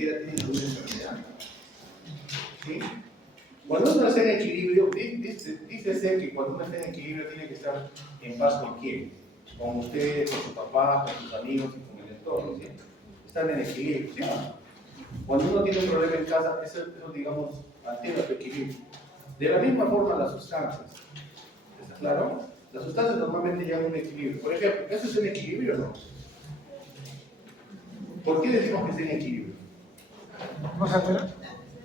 siquiera tienen alguna enfermedad. ¿Sí? Cuando uno está en equilibrio, dícese que cuando uno está en equilibrio tiene que estar en paz con quién, con usted, con su papá, con sus amigos y con el entorno, ¿sí? Están en equilibrio, ¿sí? Cuando uno tiene un problema en casa, eso digamos, altera tu equilibrio. De la misma forma las sustancias, ¿está claro? Las sustancias normalmente llevan un equilibrio. Por ejemplo, ¿eso es un equilibrio o no? ¿Por qué decimos que está en equilibrio? ¿No se altera?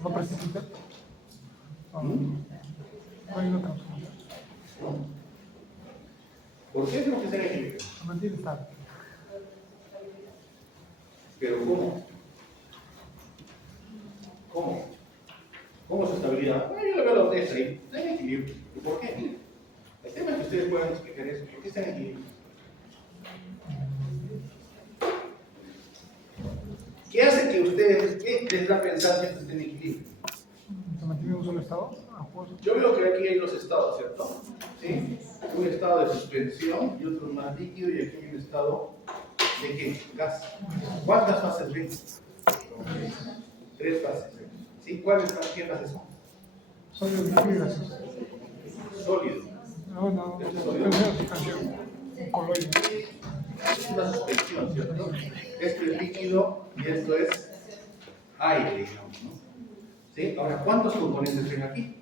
¿No precipita? ¿Mm? No hay una transformación. ¿Por qué decimos que está en equilibrio? Se mantiene estable. ¿Pero cómo? ¿Cómo? ¿Cómo es su estabilidad? Bueno, yo le veo a la UTES ahí, está en equilibrio. ¿Y por qué? El tema es que ustedes puedan explicar eso. ¿Por qué está en equilibrio? ¿Qué hace que ustedes, qué les da a pensar que esto esté en equilibrio? ¿Se mantiene en un solo estado? Acuoso. Yo veo que aquí hay dos estados, ¿cierto? ¿Sí? Un estado de suspensión y otro más líquido, y aquí hay un estado de ¿qué? Gas. ¿Cuántas fases ven? 3 fases. ¿Sí? ¿Qué fases son? Sólido, líquido y gaseoso. Sólido. No. ¿Este es sólido? Primera suspensión. Un coloide. Es una suspensión, ¿cierto? Esto es líquido y esto es aire, digamos, ¿no? ¿Sí? Ahora, ¿cuántos componentes ven aquí?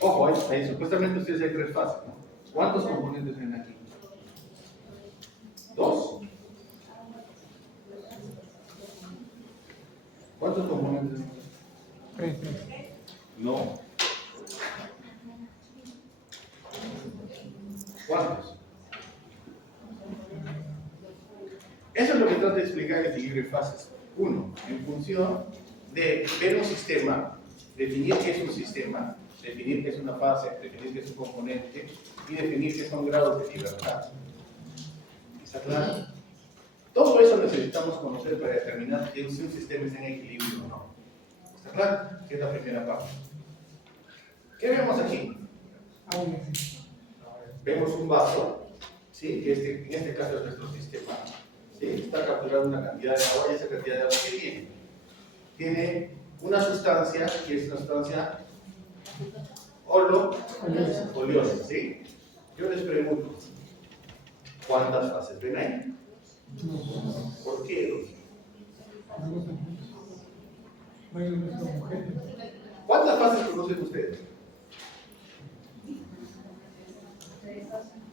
Ojo, ahí supuestamente ustedes hay 3 fases, ¿no? ¿Cuántos componentes ven aquí? 2. ¿Cuántos componentes ven aquí? 3. No. ¿Cuántos? Eso es lo que trata de explicar el equilibrio de fases. 1. En función de ver un sistema, definir qué es un sistema, definir qué es una fase, definir qué es un componente y definir qué son grados de libertad. ¿Está claro? Todo eso necesitamos conocer para determinar si un sistema está en equilibrio o no. ¿Está claro? Que es la primera parte. ¿Qué vemos aquí? Vemos un vaso, ¿sí? Que en este caso es nuestro sistema. ¿Sí? Está capturando una cantidad de agua y esa cantidad de agua que tiene. Tiene una sustancia que es una sustancia oleosa, ¿sí? Yo les pregunto, ¿cuántas fases ven ahí? ¿Por qué? ¿Cuántas fases conocen ustedes?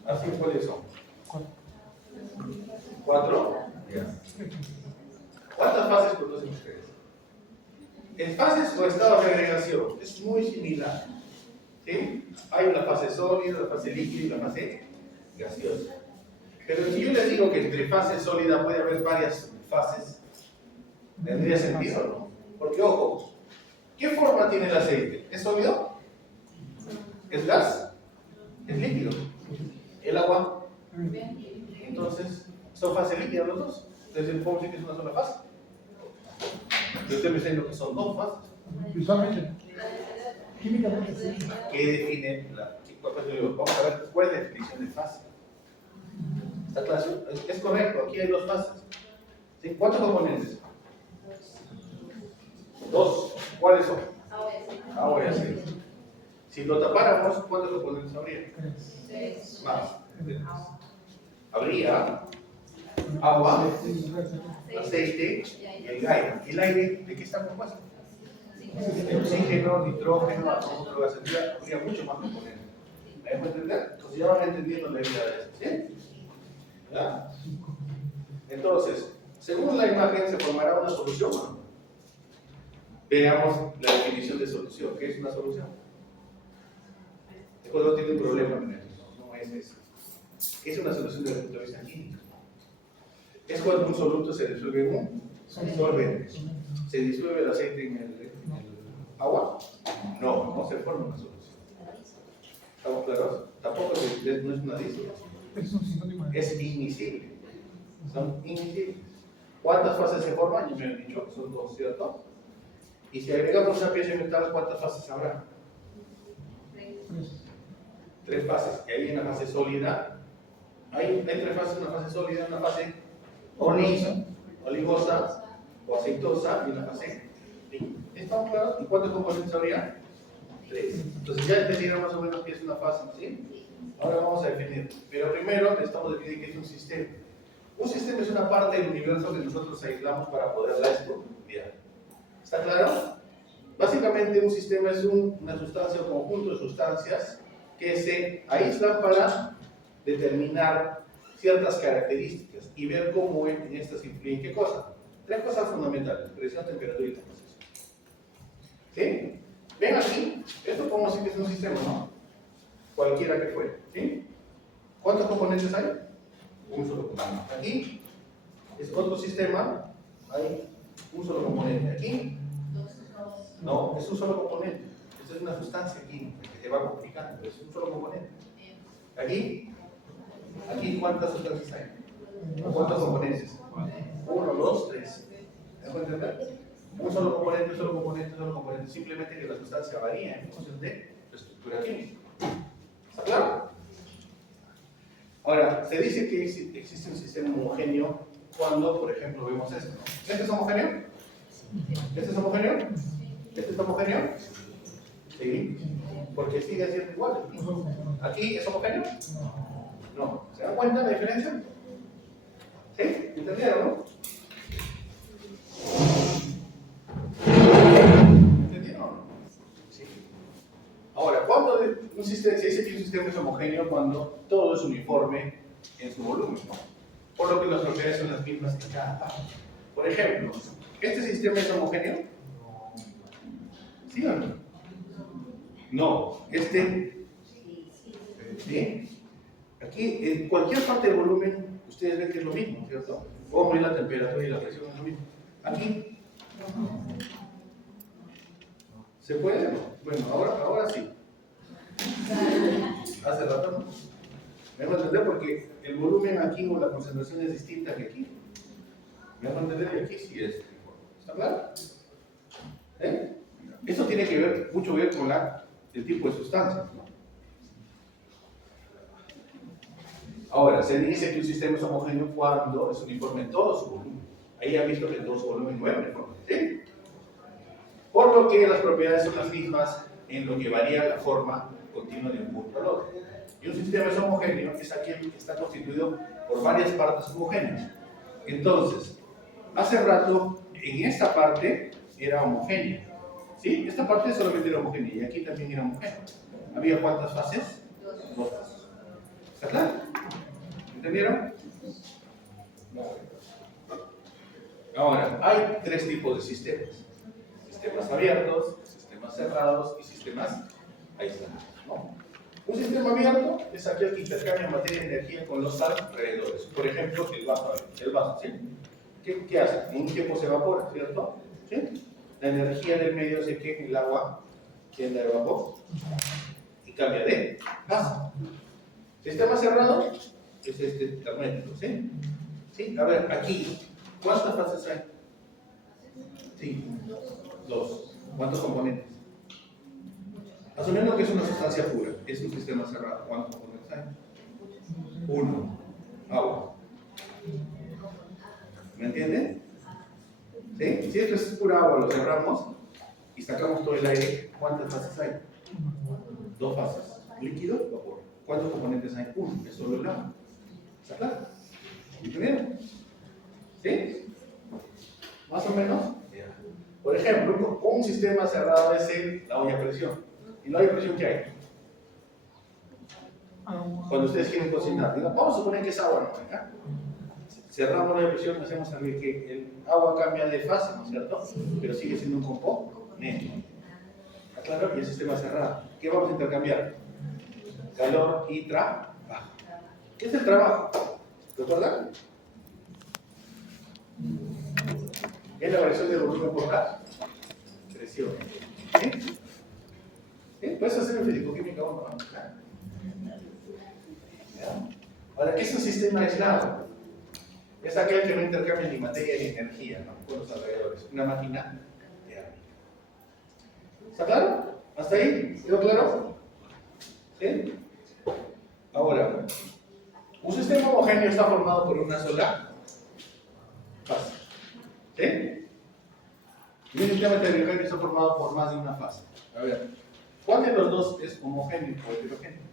¿Así cuáles son? 4. ¿Cuántas fases conocen ustedes? En fases o estados de agregación es muy similar. ¿Sí? Hay una fase sólida, una fase líquida y una fase gaseosa. Pero si yo les digo que entre fase sólida puede haber varias fases, ¿tendría sentido o no? Porque, ojo, ¿qué forma tiene el aceite? ¿Es sólido? ¿Es gas? ¿Es líquido? ¿El agua? Entonces, ¿son fase líquida los dos? Entonces, ¿puedo decir que es una sola fase? Pero usted me está diciendo que son 2 fases. Visualmente. Químicamente sí. ¿Qué define vamos a ver cuál es la definición de fase? ¿Está claro? Es correcto, aquí hay 2 fases. ¿Sí? ¿Cuántos componentes? 2. ¿Cuáles son? Agua y aceite. Si lo tapáramos, ¿cuántos componentes habría? 3. Más. Habría agua, aceite y el aire. ¿El aire de qué está compuesto? De oxígeno, nitrógeno, otro gas, habría mucho más componentes. ¿Me dejo entender? Entonces ya van entendiendo la idea de eso, ¿sí? ¿Ya? Entonces, según la imagen se formará una solución, ¿no? Veamos la definición de solución. ¿Qué es una solución? Es cuando tiene un problema, no es eso. Es una solución desde el punto de vista químico. Es cuando un soluto se disuelve en un solvente. ¿Se disuelve el aceite en el agua? No se forma una solución. ¿Estamos claros? Tampoco no es una disolución. Es un sinónimo de... Es inmisible. Son inmisibles. ¿Cuántas fases se forman? Ya me han dicho, son 2, ¿cierto? Y si agregamos una pieza de metal, ¿cuántas fases habrá? 3 fases. Y hay una fase sólida. Hay 3 fases, una fase sólida, una fase oligosa o aceitosa y una fase líquida. ¿Estamos claros? ¿Y cuántos componentes habría? 3. Entonces ya entendieron más o menos qué es una fase, ¿sí? Ahora vamos a definir. Pero primero necesitamos definir qué es un sistema. Un sistema es una parte del universo que nosotros aislamos para poderla estudiar. ¿Está claro? Básicamente un sistema es una sustancia o conjunto de sustancias que se aíslan para determinar ciertas características y ver cómo en estas influyen qué cosa. 3 cosas fundamentales: presión, temperatura y composición. ¿Sí? Ven aquí, esto podemos decir que es un sistema, ¿no? Cualquiera que fuera, ¿sí? ¿Cuántos componentes hay? Un solo componente. Aquí es otro sistema, hay un solo componente. Aquí, no, es un solo componente. Esta es una sustancia química que se va complicando, pero es un solo componente. Aquí ¿cuántas sustancias hay? ¿Cuántos componentes? 1, 2, 3. ¿Me pueden entender? Un solo componente, un solo componente, un solo componente. Simplemente que la sustancia varía en función de la estructura química. ¿Está claro? Ahora, se dice que existe un sistema homogéneo cuando, por ejemplo, vemos esto. ¿Este es homogéneo? ¿Este es homogéneo? ¿Este es homogéneo? Sí, porque sigue siendo igual. ¿Aquí es homogéneo? No. ¿Se dan cuenta de la diferencia? ¿Sí? ¿Entendieron, no? ¿Entendieron? Sí. Ahora, cuando un sistema, se dice que un sistema es homogéneo cuando todo es uniforme en su volumen, ¿no? Por lo que las propiedades son las mismas en cada parte. Por ejemplo, ¿este sistema es homogéneo? ¿Sí o no? No. ¿Sí? Aquí, en cualquier parte del volumen, ustedes ven que es lo mismo, ¿cierto? Como en la temperatura y la presión es lo mismo. Aquí, ¿se puede? Bueno, ahora sí. Hace rato no. Me van a entender porque el volumen aquí o la concentración es distinta que aquí. Me van a entender que aquí sí es. ¿Está claro? ¿Eh? Esto tiene que ver, mucho que ver con el tipo de sustancias, ¿no? Ahora, se dice que un sistema es homogéneo cuando es uniforme en todo su volumen. Ahí han visto que todo su volumen no es uniforme, ¿sí? Por lo que las propiedades son las mismas en lo que varía la forma continua de un punto al otro. Y un sistema es homogéneo es aquel que está constituido por varias partes homogéneas. Entonces, hace rato, en esta parte era homogénea. ¿Sí? Esta parte solamente era homogénea y aquí también era homogénea. ¿Había cuántas fases? 2 fases. ¿Está claro? ¿Entendieron? Ahora, hay 3 tipos de sistemas. Sistemas abiertos, sistemas cerrados y sistemas aislados, ¿no? Un sistema abierto es aquel que intercambia materia y energía con los alrededores. Por ejemplo, el vaso, ¿sí? ¿Qué hace? En un tiempo se evapora, ¿cierto? ¿Sí? La energía del medio hace que el agua tienda a vapor y cambia de gas. Sistema cerrado es este hermético, ¿sí? ¿Sí? A ver, aquí, ¿cuántas fases hay? Sí, 2. ¿Cuántos componentes? Asumiendo que es una sustancia pura, es un sistema cerrado, ¿cuántos componentes hay? 1. Agua. ¿Me entienden? ¿Sí? Si esto es pura agua, lo cerramos y sacamos todo el aire, ¿cuántas fases hay? 2 fases. Líquido, vapor. ¿Cuántos componentes hay? 1. Es solo el agua. ¿Está claro? ¿Entendieron? ¿Sí? ¿Más o menos? Por ejemplo, un sistema cerrado es la olla a presión. ¿Y la olla a presión qué hay? Cuando ustedes quieren cocinar, digamos, vamos a suponer que es agua, ¿no? ¿Ya? Cerramos la olla a presión, hacemos saber que el agua cambia de fase, ¿no es cierto? Pero sigue siendo un componente. ¿Está claro? Y el sistema cerrado. ¿Qué vamos a intercambiar? Calor y trabajo. ¿Qué es el trabajo? ¿Recuerdan? Es la variación de volumen por la presión. ¿Sí? ¿Sí? Puedes hacer en físico-química 1, ¿no? Ahora, ¿qué es un sistema aislado? Es aquel que no intercambia ni materia ni energía, ¿no? Con los alrededores. Una máquina térmica. ¿Está claro? ¿Hasta ahí? ¿Quedó claro? ¿Sí? Ahora, un sistema homogéneo está formado por una sola fase. ¿Sí? Y un sistema heterogéneo está formado por más de una fase. A ver, ¿cuál de los dos es homogéneo o heterogéneo?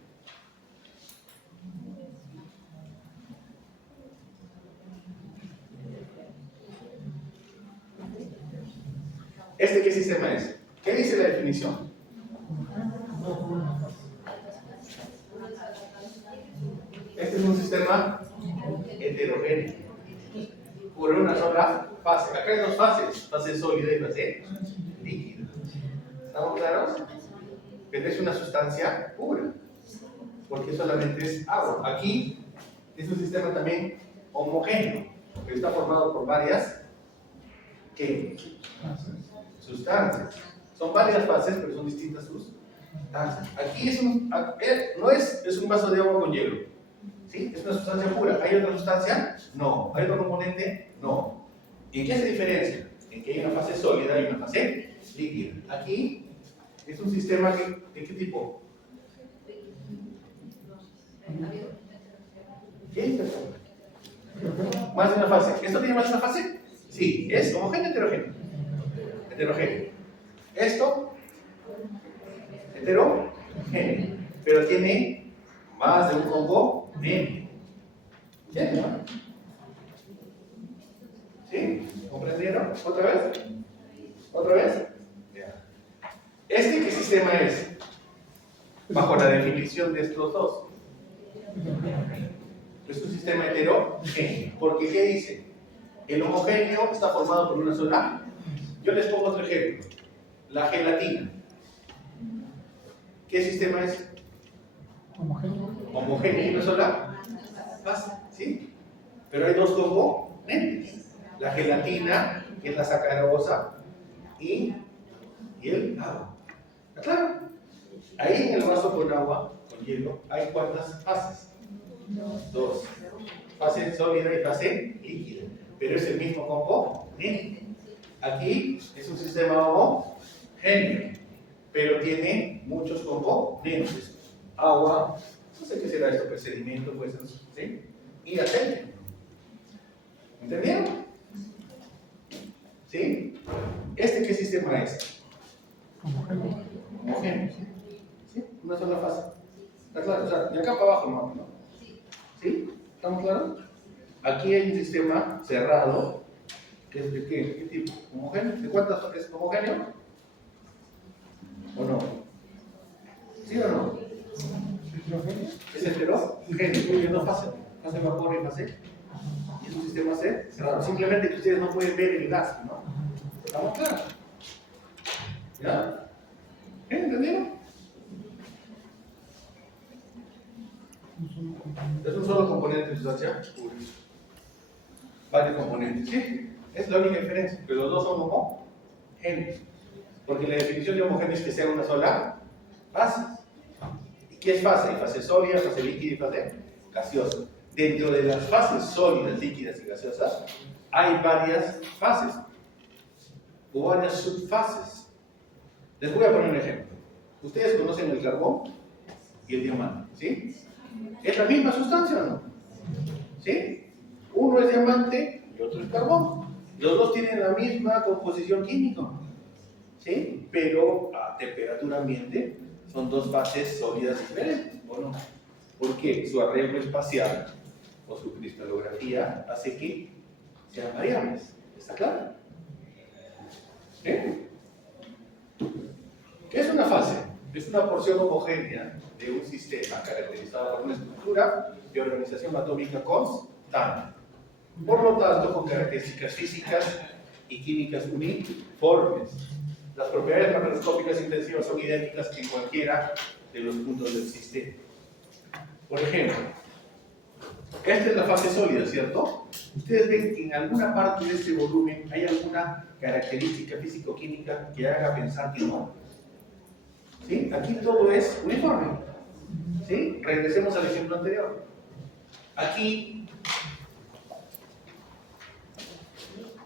¿Este qué sistema es? ¿Qué dice la definición? Este es un sistema heterogéneo por una sola fase. Acá hay dos fases, fase sólida y fase líquida. ¿Estamos claros? Pero es una sustancia pura, porque solamente es agua. Aquí es un sistema también homogéneo, que está formado por varias ¿qué? Sustancias. Son varias fases, pero son distintas sustancias. Aquí es no es un vaso de agua con hielo. ¿Sí? Es una sustancia pura. ¿Hay otra sustancia? No. ¿Hay otro componente? No. ¿En qué se diferencia? En que hay una fase sólida y una fase líquida. Aquí es un sistema ¿de qué tipo? ¿Qué es esto? Más de una fase. ¿Esto tiene más de una fase? Sí. ¿Es homogéneo o heterogéneo? Heterogéneo. Esto, heterogéneo. Pero tiene más de un componente. ¿Entienden, no? ¿Sí? ¿Comprendieron? ¿Otra vez? ¿Otra vez? ¿Este qué sistema es? Bajo la definición de estos dos. Es un sistema heterogéneo. Porque ¿qué dice? El homogéneo está formado por una sola. Yo les pongo otro ejemplo. La gelatina. ¿Qué sistema es? Homogéneo. Homogéneo y una sola fase. ¿Sí? Pero hay dos componentes. La gelatina, que es la sacarosa, y el agua. ¿Está claro? Ahí en el vaso con agua, con hielo, hay ¿cuántas fases? Dos. Fase sólida y fase líquida. Pero es el mismo componente. Aquí es un sistema homogéneo, pero tiene muchos componentes. Agua, no sé qué será esto, pues sedimento, pues, ¿sí? Y aceite. ¿Entendieron? ¿Sí? ¿Este qué sistema es? Homogéneo. Homogéneo. ¿Sí? Una sola fase. ¿Está claro? O sea, de acá para abajo ¿no? ¿Sí? ¿Estamos claros? Aquí hay un sistema cerrado, que es de qué tipo? ¿Homogéneo? ¿De cuántas es homogéneo? ¿O no? ¿Sí o no? Es heterogéneo, tiene dos fases, fase vapor y fase. Y es un sistema cerrado. Simplemente que ustedes no pueden ver el gas, ¿no? ¿Estamos claros? ¿Ya? ¿Entendieron? Es un solo componente de sustancia pura. Varios componentes, ¿sí? Es la única diferencia, pero los dos son homogéneos. Porque la definición de homogéneo es que sea una sola fase. ¿Y qué es fase? Hay fase sólida, fase líquida y fase gaseosa. Dentro de las fases sólidas, líquidas y gaseosas hay varias fases o varias subfases. Les voy a poner un ejemplo. Ustedes conocen el carbón y el diamante, ¿sí? ¿Es la misma sustancia o no? ¿Sí? Uno es diamante y otro es carbón. Los dos tienen la misma composición química, ¿sí? Pero a temperatura ambiente son dos fases sólidas diferentes, ¿o no? Porque su arreglo espacial o su cristalografía hace que sean variables. ¿Está claro? ¿Qué es una fase? Es una porción homogénea de un sistema caracterizado por una estructura de organización atómica constante. Por lo tanto, con características físicas y químicas uniformes. Las propiedades macroscópicas intensivas son idénticas en cualquiera de los puntos del sistema. Por ejemplo, esta es la fase sólida, ¿cierto? Ustedes ven que en alguna parte de este volumen hay alguna característica físico-química que haga pensar que no. ¿Sí? Aquí todo es uniforme. ¿Sí? Regresemos al ejemplo anterior. Aquí,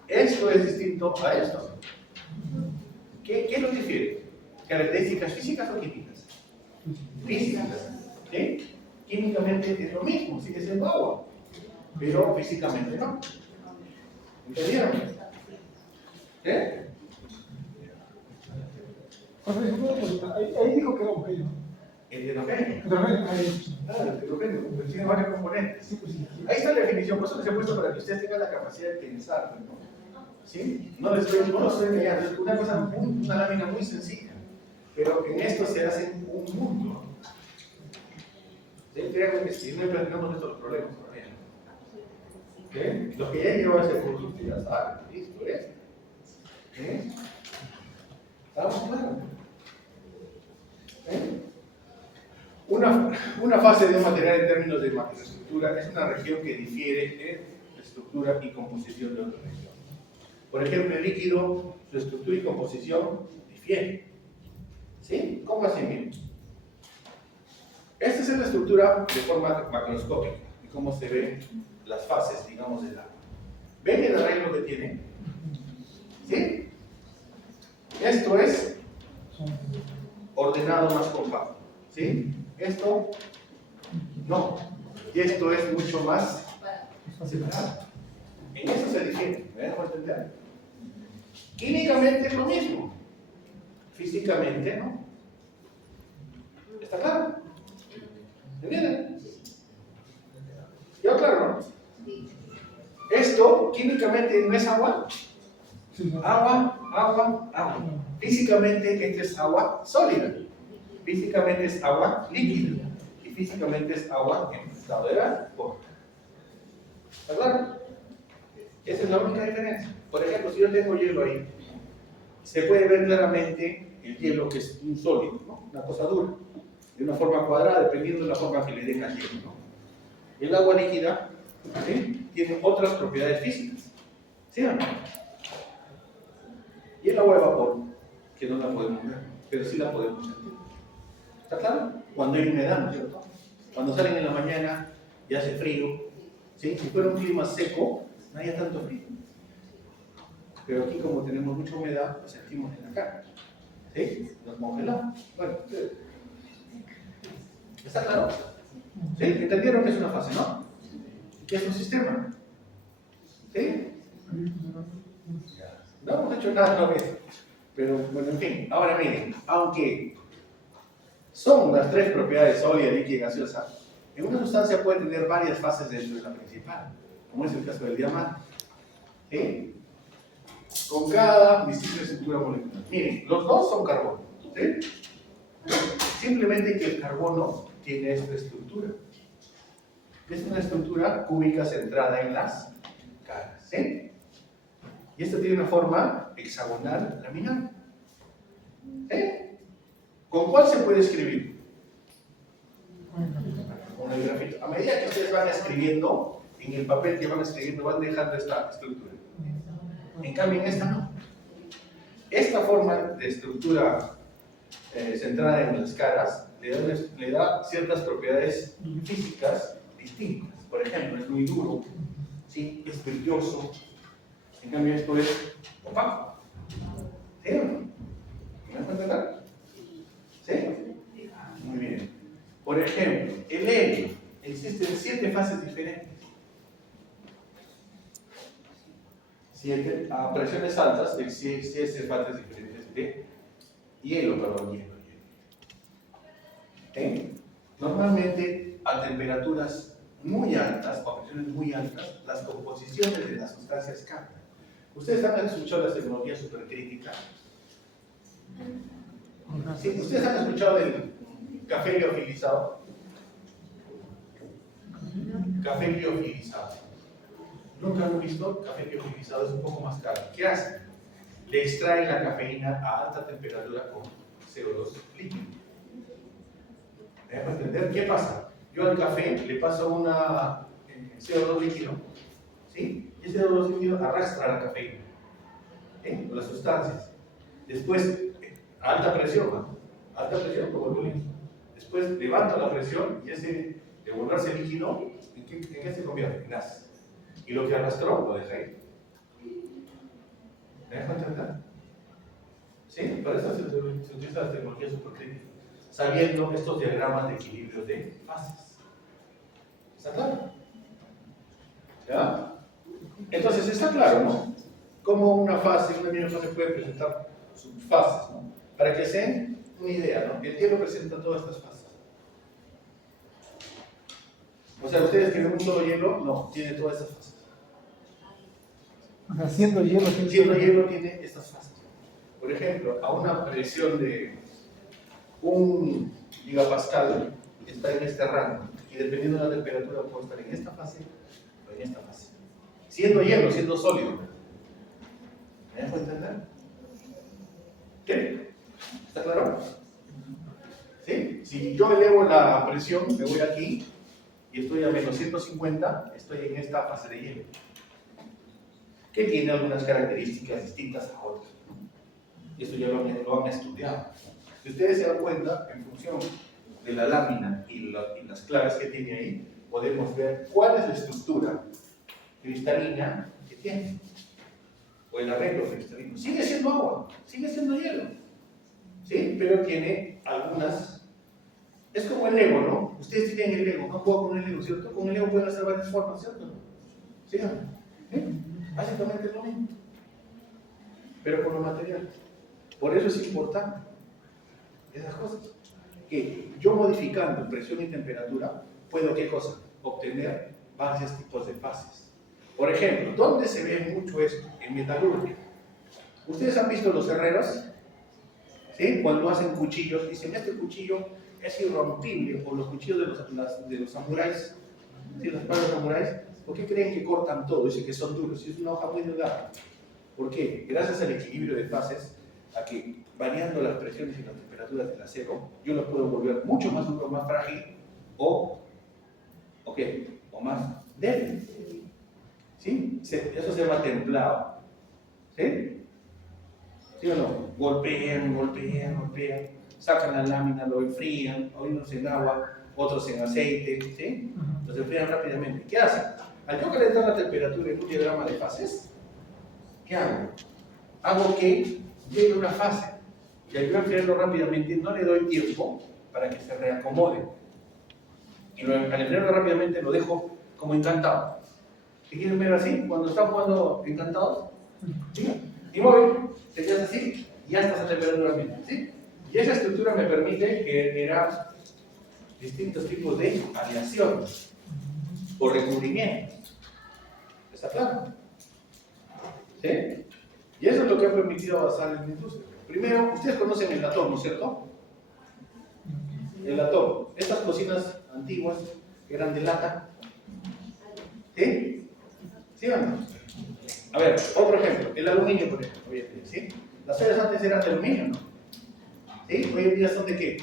esto es distinto a esto. ¿Qué nos difiere? ¿Características físicas o químicas? Físicas. ¿Sí? Químicamente es lo mismo, sigue siendo agua, pero físicamente no. ¿Entendieron? ¿Sí? Ahí dijo que era homogéneo. Heterogéneo. Heterogéneo, ahí. Claro, heterogéneo, porque tiene varios componentes. Sí, pues sí. Ahí está la definición, por eso les he puesto para que ustedes tengan la capacidad de pensar, ¿no? ¿Sí? No los estoy engañando, es una cosa una lámina muy sencilla, pero en esto se hace un mundo. ¿Sí? Créanme que si no enfrentamos estos problemas todavía. ¿Sí? Los que ya llevan ese curso, ustedes ya saben, listo, ¿ves? ¿Sí? ¿Estamos claros? ¿Sí? Una fase de un material en términos de macroestructura es una región que difiere en estructura y composición de otra región. Por ejemplo, el líquido, su estructura y composición difieren. ¿Sí? ¿Cómo así? Miren. Esta es la estructura de forma macroscópica y cómo se ven las fases, digamos, del agua. ¿Ven el arreglo que tiene? ¿Sí? Esto es ordenado más compacto. ¿Sí? Esto no. Y esto es mucho más separado. En eso se difiere. ¿Me dejo entender? Químicamente es lo mismo. Físicamente no. ¿Está claro? ¿Entienden? ¿Ya claro, no? Esto químicamente no es agua. Agua, agua, agua. Físicamente esto es agua sólida. Físicamente es agua líquida. Y físicamente es agua en estado de vapor. ¿Está claro? Esa es la única diferencia. Por ejemplo, si yo tengo hielo ahí, se puede ver claramente el hielo que es un sólido, ¿no? Una cosa dura, de una forma cuadrada, dependiendo de la forma que le den al hielo, ¿no? El agua líquida, ¿sí?, tiene otras propiedades físicas, ¿sí o no? Y el agua de vapor, que no la podemos ver, pero sí la podemos sentir. ¿Está claro? Cuando hay humedad, ¿no es cierto? Cuando salen en la mañana y hace frío, ¿sí? Si fuera un clima seco, no haya tanto frío. Pero aquí, como tenemos mucha humedad, lo sentimos en la cara. ¿Sí? Nos congelamos. Bueno, ¿está claro? ¿Sí? ¿Entendieron que es una fase, no? ¿Qué es un sistema? ¿Sí? No hemos hecho nada con eso. Pero, bueno, en fin. Ahora miren, aunque son las tres propiedades sólida, líquida y gaseosa, en una sustancia puede tener varias fases dentro de la principal, como es el caso del diamante. ¿Sí? Con cada distinta estructura molecular. Miren, los dos son carbono. ¿Sí? Simplemente que el carbono tiene esta estructura. Es una estructura cúbica centrada en las caras. ¿Sí? Y esta tiene una forma hexagonal laminar. ¿Sí? ¿Con cuál se puede escribir? Con el grafito. A medida que ustedes van escribiendo, en el papel que van escribiendo, van dejando esta estructura. En cambio, en esta no. Esta forma de estructura centrada en las caras le da ciertas propiedades físicas distintas. Por ejemplo, es muy duro, ¿sí? Es brilloso. En cambio, esto es opaco. ¿Sí o no? ¿Me das cuenta? ¿Sí? Muy bien. Por ejemplo, el helio. Existen 7 fases diferentes. 7 a presiones altas, existen fases diferentes de hielo. Normalmente, a temperaturas muy altas o a presiones muy altas, las composiciones de las sustancias cambian. ¿Ustedes han escuchado la tecnología supercrítica? ¿Sí? ¿Ustedes han escuchado del café liofilizado? Café liofilizado. ¿Nunca han visto? Café liofilizado es un poco más caro. ¿Qué hacen? Le extraen la cafeína a alta temperatura con CO2 líquido. ¿Me dejo entender? ¿Qué pasa? Yo al café le paso una CO2 líquido, ¿sí? Y ese CO2 líquido arrastra la cafeína, ¿sí?, las sustancias. Después, a alta presión, ¿no? Alta presión como el bolillo. Después levanto la presión y ese de volverse líquido, ¿en qué se convierte? En gas. Y lo que arrastró lo deja ahí. ¿Me dejo entender? ¿Sí? Para eso se utiliza la tecnología supercrítica, sabiendo estos diagramas de equilibrio de fases. ¿Está claro? ¿Ya? Entonces está claro, ¿no? Cómo una fase, una misma fase puede presentar subfases, ¿no? Para que se den una idea, ¿no? El hielo presenta todas estas fases. O sea, ¿ustedes tienen un solo hielo? No, tiene todas estas fases. O sea, siendo hielo, Siendo hielo tiene estas fases. Por ejemplo, a una presión de 1 gigapascal está en este rango. Y dependiendo de la temperatura puede estar en esta fase o en esta fase. Siendo hielo, siendo sólido. ¿Me dejo entender? ¿Qué? ¿Está claro? ¿Sí? Si yo elevo la presión, me voy aquí y estoy a menos 150, estoy en esta fase de hielo, que tiene algunas características distintas a otras. Y esto ya lo han estudiado. Si ustedes se dan cuenta, en función de la lámina y las claves que tiene ahí, podemos ver cuál es la estructura cristalina que tiene, o el arreglo cristalino. Sigue siendo agua, sigue siendo hielo, ¿sí? Pero tiene algunas. Es como el Lego, ¿no? Ustedes tienen el Lego, no juegan con el Lego, ¿cierto? Con el Lego pueden hacer varias formas, ¿cierto? ¿Sí? Básicamente es lo mismo, pero con los materiales. Por eso es importante esas cosas. Que yo modificando presión y temperatura, puedo, ¿qué cosa? Obtener varios tipos de fases. Por ejemplo, ¿dónde se ve mucho esto? En metalurgia. ¿Ustedes han visto los herreros? ¿Sí? Cuando hacen cuchillos, dicen, este cuchillo es irrompible, o los cuchillos de los samuráis, ¿sí? Las espadas samuráis, ¿por qué creen que cortan todo? Dicen que son duros, y es una hoja muy delgada. ¿Por qué? Gracias al equilibrio de fases, a que variando las presiones y las temperaturas del acero, yo lo puedo volver mucho más duro, más frágil, o más débil. ¿Sí? Eso se llama templado. ¿Sí? ¿Sí o no? Golpean, sacan la lámina, lo enfrían, unos en agua, otros en aceite, ¿sí? Los enfrían rápidamente. ¿Qué hacen? Al yo calentar la temperatura en un diagrama de fases, ¿qué hago? Hago que llegue una fase, y al yo enfriarlo rápidamente no le doy tiempo para que se reacomode. Y al enfriarlo rápidamente lo dejo como encantado. ¿Se quieren ver así? Cuando están jugando encantados, ¿sí? Inmóvil, te quedas así y ya estás a temperatura ambiente, ¿sí? Y esa estructura me permite generar distintos tipos de aleaciones o recubrimientos. ¿Está claro? ¿Sí? Y eso es lo que ha permitido avanzar en la industria. Primero, ustedes conocen el latón, ¿no es cierto? El latón. Estas cocinas antiguas que eran de lata. ¿Sí? ¿Sí o no? A ver, otro ejemplo, el aluminio, por ejemplo, hoy en día, ¿sí? Las ollas antes eran de aluminio, ¿no? ¿Sí? Hoy en día son de qué?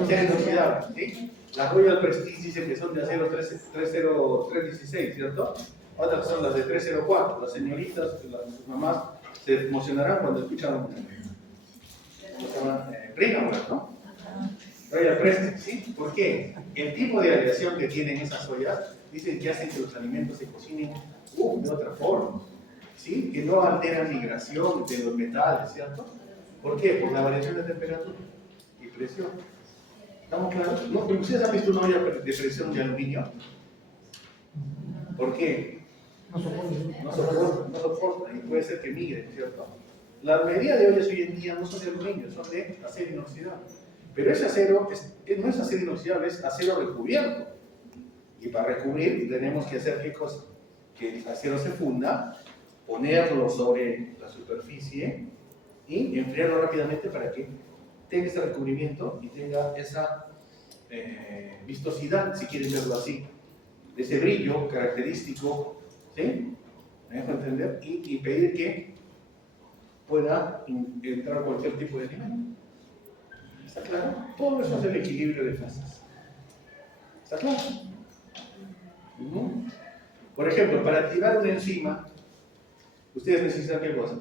Acero inoxidable, ¿sí? Las Royal Prestige dicen que son de acero 316, ¿cierto? Otras son las de 304. Las señoritas, las mamás, se emocionarán cuando escuchan Ringham, ¿no? Royal Prestige, ¿sí? ¿Por qué? El tipo de aleación que tienen esas ollas dicen que hacen que los alimentos se cocinen de otra forma, ¿sí? Que no alteran migración de los metales, ¿cierto? ¿Por qué? Por la variación de temperatura y presión. ¿Estamos claros? ¿No? ¿Ustedes han visto una olla de presión de aluminio? ¿Por qué? No soporta y puede ser que migren, ¿cierto? La mayoría de ollas hoy en día no son de aluminio, son de acero inoxidable. Pero ese acero no es acero inoxidable, es acero recubierto. Y para recubrir tenemos que hacer ¿qué cosa? Que el acero se funda, ponerlo sobre la superficie y enfriarlo rápidamente para que tenga ese recubrimiento y tenga esa vistosidad, si quieren verlo así, ese brillo característico, ¿sí? ¿Me dejo entender? Y pedir que pueda entrar cualquier tipo de alimento. ¿Está claro? Todo eso es el equilibrio de fases. ¿Está claro? Por ejemplo, para activar una enzima, ustedes necesitan ¿qué cosa?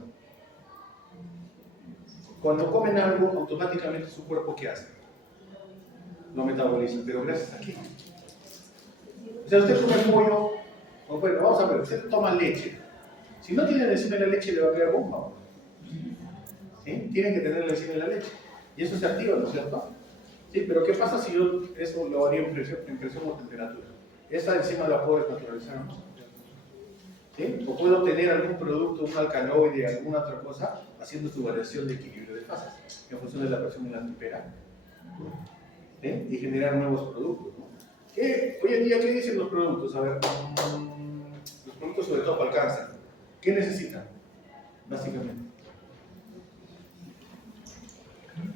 Cuando comen algo, automáticamente su cuerpo ¿qué hace? Lo metaboliza, pero gracias a qué. O sea, usted come pollo, o bueno, vamos a ver, usted toma leche. Si no tiene enzima en la leche, le va a quedar bomba. ¿Sí? Tienen que tener la enzima en la leche. Y eso se activa, ¿no es cierto? Sí, pero ¿qué pasa si yo eso lo haría en presión o temperatura? Esa enzima la puedo desnaturalizar, ¿no? ¿Sí? O puedo obtener algún producto, un alcaloide, alguna otra cosa, haciendo su variación de equilibrio de fases en función de la presión y la temperatura. ¿Sí? Y generar nuevos productos, ¿no? Hoy en día, ¿qué dicen los productos? A ver, los productos sobre todo para el cáncer, ¿qué necesitan? Básicamente.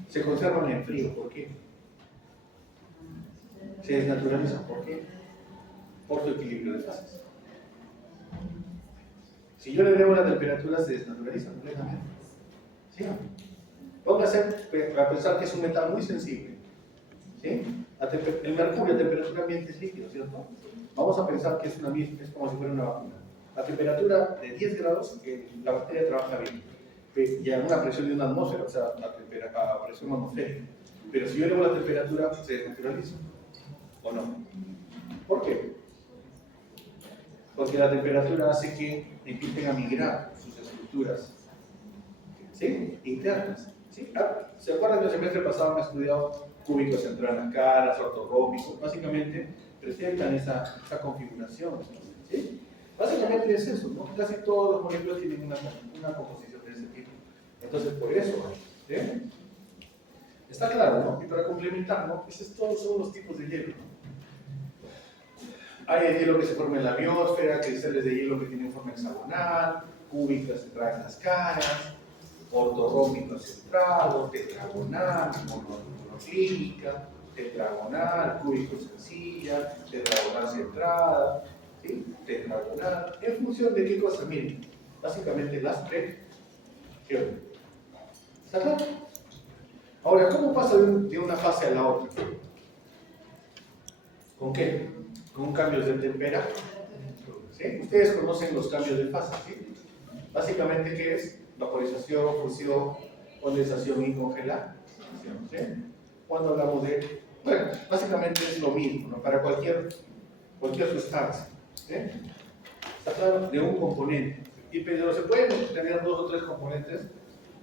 Se conservan en frío, ¿por qué? Se desnaturalizan, ¿por qué? Por su equilibrio de fases. Si yo le elevo la temperatura, se desnaturaliza completamente. ¿Sí? Póngase a pensar que es un metal muy sensible. ¿Sí? El mercurio a temperatura ambiente es líquido, ¿cierto? Vamos a pensar que es como si fuera una vacuna. A temperatura de 10 grados, la bacteria trabaja bien. Y a una presión de una atmósfera, o sea, a presión atmosférica. Pero si yo elevo la temperatura, se desnaturaliza. ¿O no? ¿Por qué? Porque la temperatura hace que empiecen a migrar sus estructuras, ¿sí? Internas. ¿Sí? ¿Se acuerdan que el semestre pasado han estudiado cúbicos entre las caras, ortorrómbicos? Básicamente presentan esa configuración. ¿Sí? Básicamente es eso, ¿no? Casi todos los moléculas tienen una composición de ese tipo. Entonces, por eso, ¿sí? Está claro, ¿no? Y para complementar, ¿no? Todos son los tipos de hielo, ¿no? Hay el hielo que se forma en la biosfera, cristales de hielo que tienen forma hexagonal, cúbicas que traen las caras, ortorrómbico centrado, tetragonal, monoclínica, tetragonal, cúbico sencilla, tetragonal centrada, ¿sí? Tetragonal, en función de qué cosa, miren, básicamente las presiones. ¿Está claro? Ahora, ¿cómo pasa de una fase a la otra? ¿Con qué? Con cambios de temperatura. ¿Sí? Ustedes conocen los cambios de fase, ¿sí? Básicamente, ¿qué es? Vaporización, fusión, condensación y congelación. ¿Sí? Cuando hablamos de... Bueno, básicamente es lo mismo, ¿no? Para cualquier sustancia. ¿Sí? ¿Está claro? De un componente. Pero se pueden tener 2 o 3 componentes.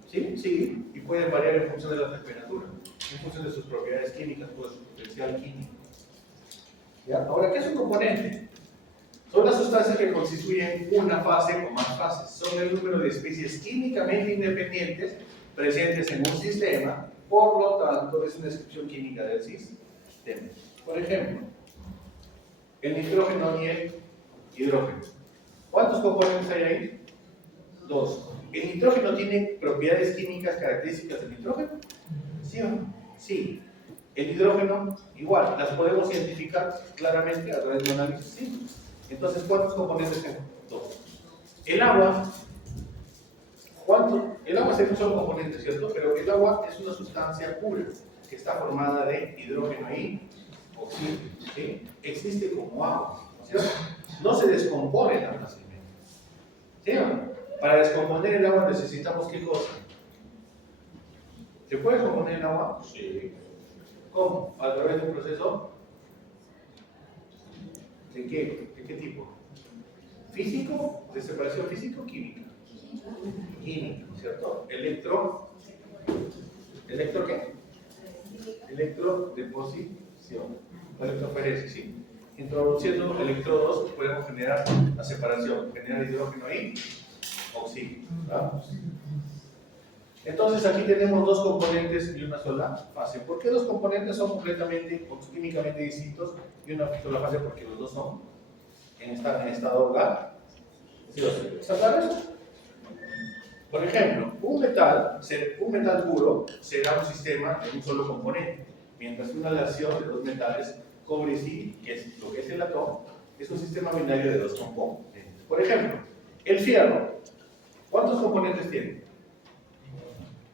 ¿Sí? Sí. Y pueden variar en función de la temperatura, en función de sus propiedades químicas o de su potencial químico. ¿Ya? Ahora, ¿qué es un componente? Son las sustancias que constituyen una fase o más fases. Son el número de especies químicamente independientes presentes en un sistema, por lo tanto, es una descripción química del sistema. Por ejemplo, el nitrógeno y el hidrógeno. ¿Cuántos componentes hay ahí? 2. ¿El nitrógeno tiene propiedades químicas características del nitrógeno? ¿Sí o no? Sí. El hidrógeno, igual, las podemos identificar claramente a través de un análisis, ¿sí? Entonces, ¿cuántos componentes tengo? 2. El agua, el agua es un solo componente, ¿cierto? Pero el agua es una sustancia pura que está formada de hidrógeno y oxígeno, ¿sí? Existe como agua, ¿cierto? No se descompone tan fácilmente. ¿Sí? Para descomponer el agua necesitamos ¿qué cosa? ¿Se puede descomponer el agua? Sí. ¿Cómo? ¿A través de un proceso? ¿De qué? ¿De qué tipo? ¿Físico? ¿De separación física o química? Química, ¿cierto? ¿Electro qué? Electrodeposición. O electroferesis, ¿sí? Introduciendo electrodos podemos generar la separación, generar hidrógeno y oxígeno. ¿Verdad? Entonces aquí tenemos 2 componentes y una sola fase. ¿Por qué 2 componentes son completamente o químicamente distintos y una sola fase? Porque los 2 son en estado gaseoso. ¿Está claro eso? Por ejemplo, un metal puro será un sistema de un solo componente, mientras que una aleación de 2 metales, cobre y zinc, que es lo que es el átomo, es un sistema binario de 2 componentes. Por ejemplo, el fierro, ¿cuántos componentes tiene?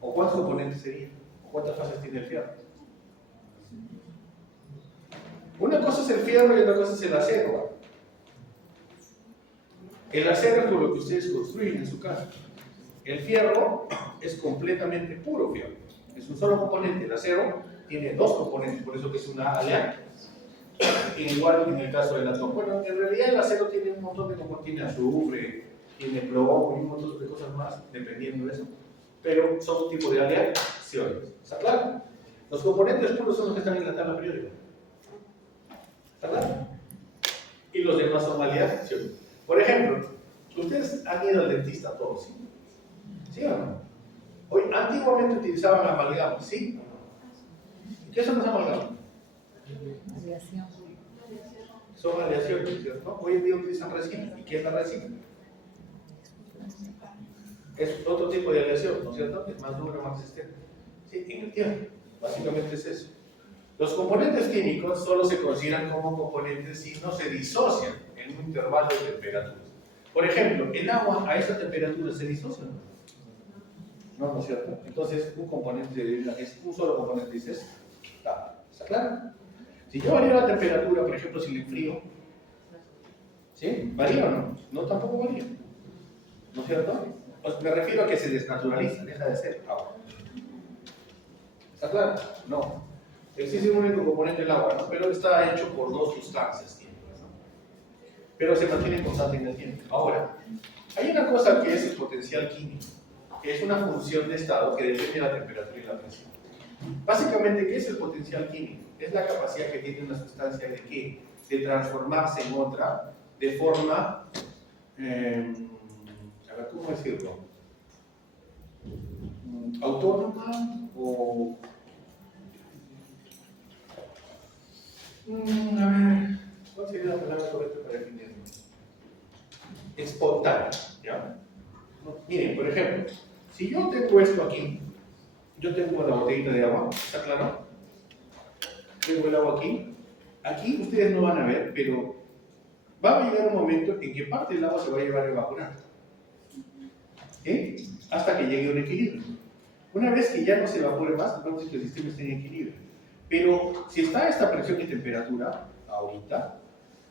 ¿O cuántos componentes serían? ¿O cuántas fases tiene el fierro? Una cosa es el fierro y otra cosa es el acero. El acero es lo que ustedes construyen en su casa. El fierro es completamente puro fierro. Es un solo componente. El acero tiene 2 componentes, por eso que es una aleación. Igual en el caso del átomo. Bueno, en realidad el acero tiene un montón de componentes. Tiene azufre, tiene plomo y un montón de cosas más, dependiendo de eso. Pero son un tipo de aleaciones. ¿Está claro? Los componentes puros son los que están en la tabla periódica. ¿Está claro? Y los demás son aleaciones. Por ejemplo, Ustedes han ido al dentista todos, ¿sí? ¿Sí o no? Hoy, antiguamente utilizaban amalgamas, ¿sí? ¿Qué son los amalgamas? Aleación. Son aleaciones, ¿cierto? Hoy en día utilizan resina. ¿Y qué es la resina? Es otro tipo de aleación, ¿no es cierto? Es más duro, más resistente. Sí, en el tiempo. Básicamente es eso. Los componentes químicos solo se consideran como componentes si no se disocian en un intervalo de temperaturas. Por ejemplo, el agua a esa temperatura se disocia, ¿no? No, ¿no es cierto? Entonces, un componente es un solo componente, dices, ¿está claro? Si yo varío la temperatura, por ejemplo, si le enfrío, ¿sí? ¿Varía o no? No, tampoco varía. ¿No es cierto? Pues me refiero a que se desnaturaliza, deja de ser agua. ¿Está claro? No. Existe un único componente, el agua, ¿no? Pero está hecho por dos sustancias químicas, ¿no? Pero se mantiene constante en el tiempo. Ahora, hay una cosa que es el potencial químico, que es una función de estado que depende de la temperatura y la presión. Básicamente, ¿qué es el potencial químico? Es la capacidad que tiene una sustancia de ¿qué? De transformarse en otra de forma, a ver, ¿cómo decirlo? Autónoma o... a ver, ¿cuál sería la palabra correcta para definirlo? Espontánea, ¿ya? Miren, por ejemplo, si yo tengo esto aquí, yo tengo la botellita de agua, ¿está claro? Tengo el agua aquí. Aquí ustedes no van a ver, pero va a llegar un momento en que parte del agua se va a llevar a evaporar. ¿Sí? Hasta que llegue a un equilibrio. Una vez que ya no se evapore más, vamos a decir que el sistema está en equilibrio. Pero si está a esta presión y temperatura, ahorita,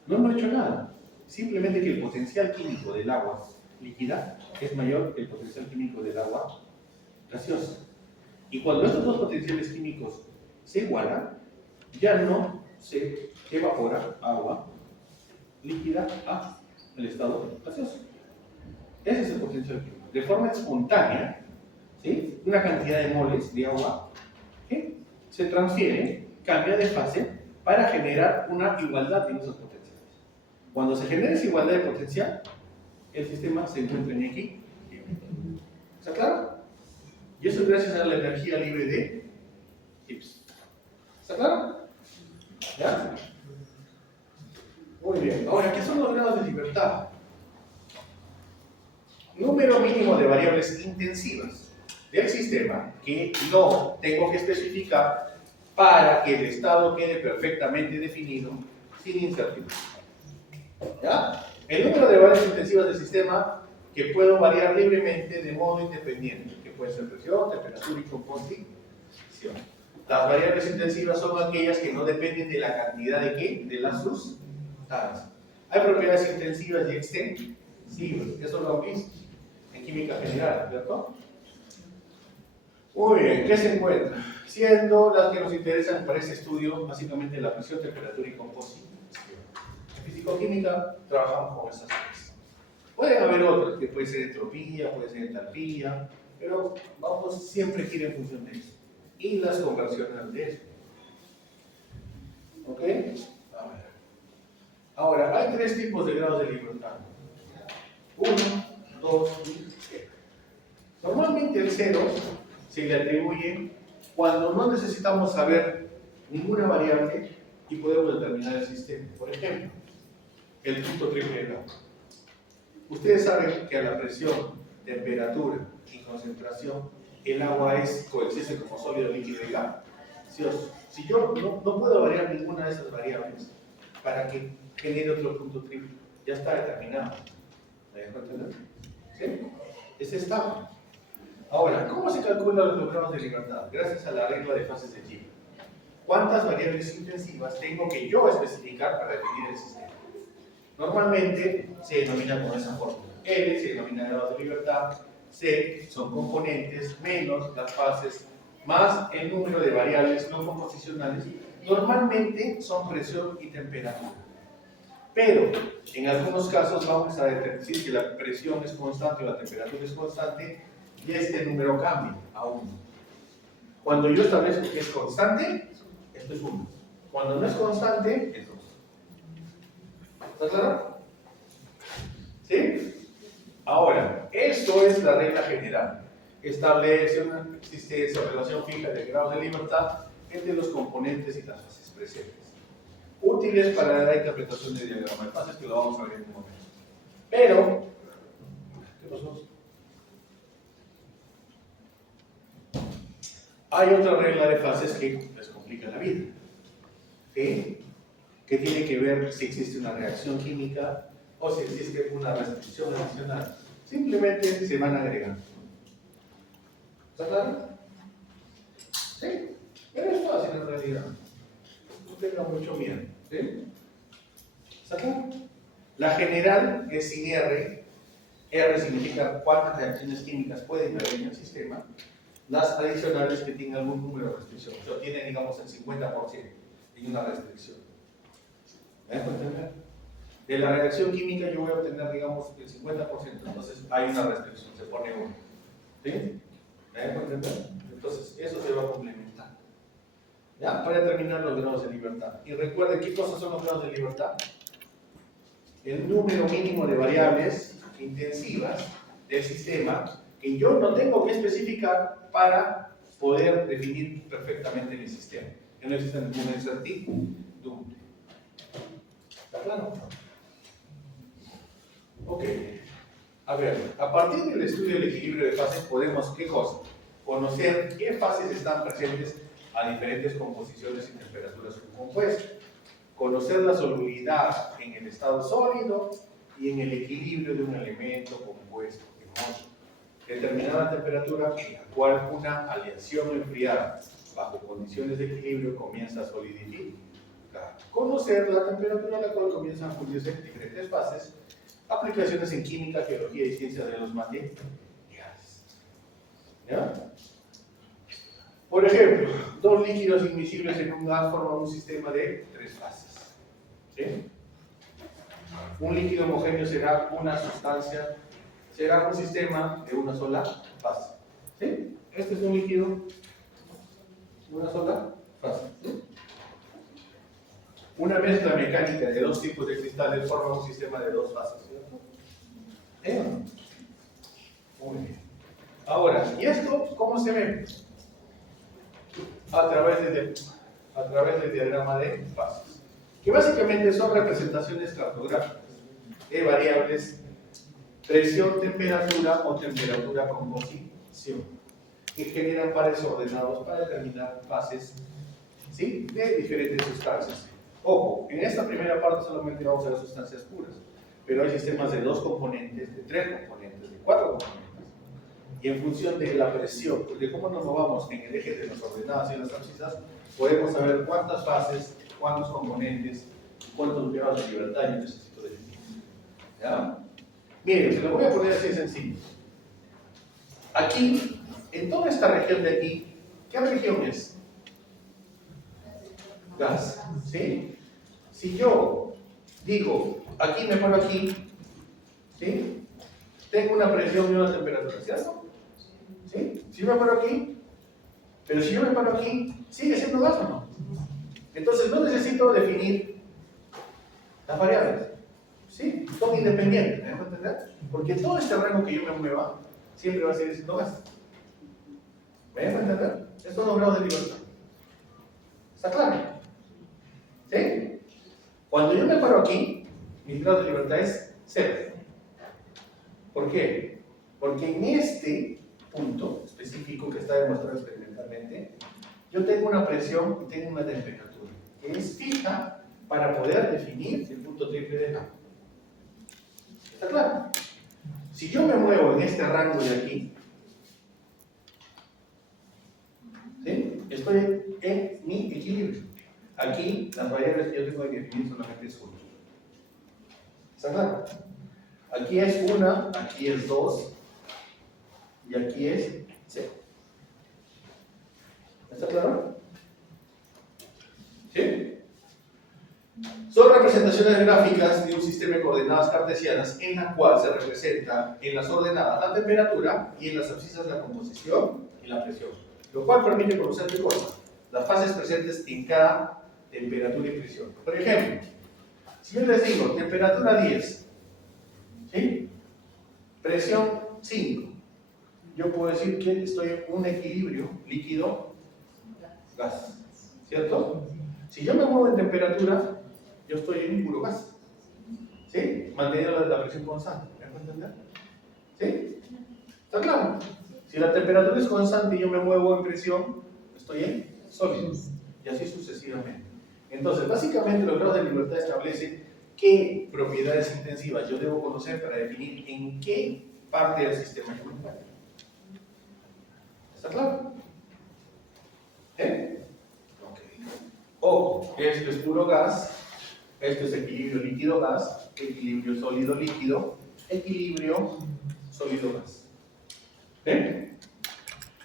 no hemos hecho nada. Simplemente que el potencial químico del agua líquida es mayor que el potencial químico del agua gaseosa. Y cuando estos dos potenciales químicos se igualan, ya no se evapora agua líquida a el estado gaseoso. Ese es el potencial químico. De forma espontánea, ¿sí? Una cantidad de moles de agua que se transfiere, cambia de fase para generar una igualdad en esos potenciales. Cuando se genera esa igualdad de potencial, el sistema se encuentra en equilibrio. ¿Está claro? Y eso es gracias a la energía libre de Gibbs. ¿Está claro? ¿Ya? Muy bien. Ahora, ¿qué son los grados de libertad? Número mínimo de variables intensivas del sistema que no tengo que especificar para que el estado quede perfectamente definido sin incertidumbre. ¿Ya? El número de variables intensivas del sistema que puedo variar libremente de modo independiente, que puede ser presión, temperatura y composición. Las variables intensivas son aquellas que no dependen de la cantidad de ¿qué? De las sustancias. Hay propiedades intensivas y extensivas, eso lo han visto en química general, ¿cierto? Muy bien, ¿qué se encuentra? Siendo las que nos interesan para este estudio, básicamente la presión, temperatura y composición. En físico-química trabajamos con esas tres. Pueden haber otras, que puede ser entropía, puede ser entalpía, pero vamos, siempre gira en función de eso. Y las conversiones de eso. ¿Ok? A ver. Ahora, hay tres tipos de grados de libertad. 1, 2 y 0. Normalmente el 0 se le atribuye cuando no necesitamos saber ninguna variable y podemos determinar el sistema. Por ejemplo, el punto triple del agua. Ustedes saben que a la presión, temperatura y concentración, el agua coexiste como sólido, líquido y gaseoso. Si yo no puedo variar ninguna de esas variables para que genere otro punto triple, ya está determinado. ¿Me dejo entender? ¿Sí? Es estable. Ahora, ¿cómo se calculan los grados de libertad? Gracias a la regla de fases de Gibbs. ¿Cuántas variables intensivas tengo que yo especificar para definir el sistema? Normalmente se denomina con esa fórmula. L se denomina grados de libertad, C son componentes menos las fases más el número de variables no composicionales. Normalmente son presión y temperatura. Pero en algunos casos vamos a decir que la presión es constante o la temperatura es constante y este número cambia a 1. Cuando yo establezco que es constante, esto es 1. Cuando no es constante, es 2. ¿Está claro? ¿Sí? Ahora, esto es la regla general. Establece una existencia o relación fija de grados de libertad entre los componentes y las fases presentes. Útiles para la interpretación de diagrama de fases, que lo vamos a ver en un momento. Pero, ¿qué pasó? Hay otra regla de fases que les complica la vida. ¿Sí? Que tiene que ver si existe una reacción química o si existe una restricción adicional. Simplemente se van agregando. ¿Está claro? Sí, pero es fácil en realidad. No tenga mucho miedo. ¿Sí? ¿Está claro? La general es sin R. R significa cuántas reacciones químicas pueden haber en el sistema. Las adicionales que tienen algún número de restricción. O sea, tienen, digamos, el 50% y una restricción. ¿Me dejo entender? De la reacción química yo voy a obtener, digamos, el 50%. Entonces hay una restricción, se pone 1. ¿Sí? ¿Me dejo entender? Entonces eso se va a complementar. ¿Ya? Para determinar los grados de libertad. Y recuerden, ¿qué cosas son los grados de libertad? El número mínimo de variables intensivas del sistema que yo no tengo que especificar para poder definir perfectamente mi sistema. Que no existe ninguna incertidumbre. ¿Está claro? Ok. A ver, a partir del estudio del equilibrio de fases podemos, ¿qué cosa? Conocer qué fases están presentes a diferentes composiciones y temperaturas de un compuesto. Conocer la solubilidad en el estado sólido y en el equilibrio de un elemento compuesto en otro. Determinar la temperatura en la cual una aleación enfriada bajo condiciones de equilibrio comienza a solidificar. Conocer la temperatura a la cual comienzan a fundirse diferentes fases. Aplicaciones en química, geología y ciencia de los materiales. ¿Ya? Por ejemplo, dos líquidos invisibles en un gas forman un sistema de 3 fases. ¿Sí? Un líquido homogéneo será una sustancia, será un sistema de una sola fase. ¿Sí? Este es un líquido de una sola fase. ¿Sí? Una mezcla mecánica de dos tipos de cristales forma un sistema de 2 fases. ¿Cierto? Muy bien. Ahora, ¿y esto cómo se ve? A través del diagrama de fases, que básicamente son representaciones cartográficas de variables presión, temperatura o temperatura composición, que generan pares ordenados para determinar fases, ¿sí?, de diferentes sustancias. Ojo, en esta primera parte solamente vamos a ver sustancias puras, pero hay sistemas de 2 componentes, de 3 componentes, de 4 componentes. Y en función de la presión, de cómo nos movamos en el eje de las ordenadas y las abscisas, podemos saber cuántas fases, cuántos componentes, cuántos grados de libertad yo necesito definir. ¿Ya? Miren, se lo voy a poner así sencillo. Aquí, en toda esta región de aquí, ¿qué región es? Gas. ¿Sí? Si yo digo, aquí me paro aquí, ¿sí?, tengo una presión y una temperatura, ¿cierto? ¿Sí? Si yo me paro aquí, pero si yo me paro aquí, ¿sigue siendo gas o no? Entonces no necesito definir las variables. ¿Sí? Son independientes, ¿me dejo entender? Porque todo este rango que yo me mueva siempre va a seguir siendo gas. ¿Me dejo entender? Estos son los grados de libertad. ¿Está claro? ¿Sí? Cuando yo me paro aquí, mi grado de libertad es 0. ¿Por qué? Porque en este punto específico que está demostrado experimentalmente, yo tengo una presión y tengo una temperatura que es fija para poder definir el punto triple de agua. ¿Está claro? Si yo me muevo en este rango de aquí, ¿sí?, estoy en mi equilibrio. Aquí las variables que yo tengo que definir solamente es 1. ¿Está claro? Aquí es 1, aquí es 2 y aquí es 0. ¿Está claro? ¿Sí? Son representaciones gráficas de un sistema de coordenadas cartesianas en la cual se representa en las ordenadas la temperatura y en las abscisas la composición y la presión, lo cual permite conocer qué cosa, las fases presentes en cada temperatura y presión. Por ejemplo, si yo les digo temperatura 10, ¿sí?, Presión 5. Yo puedo decir que estoy en un equilibrio líquido-gas. ¿Cierto? Si yo me muevo en temperatura, yo estoy en un puro gas. ¿Sí? Manteniendo la presión constante. ¿Me puedo entender? ¿Sí? ¿Está claro? Si la temperatura es constante y yo me muevo en presión, estoy en sólidos. Y así sucesivamente. Entonces, básicamente los grados de libertad establecen qué propiedades intensivas yo debo conocer para definir en qué parte del sistema yo me encuentro. ¿Está claro? ¿Eh? Ok. Ojo, esto es puro gas, esto es equilibrio líquido-gas, equilibrio sólido-líquido, equilibrio sólido-gas. ¿Ven?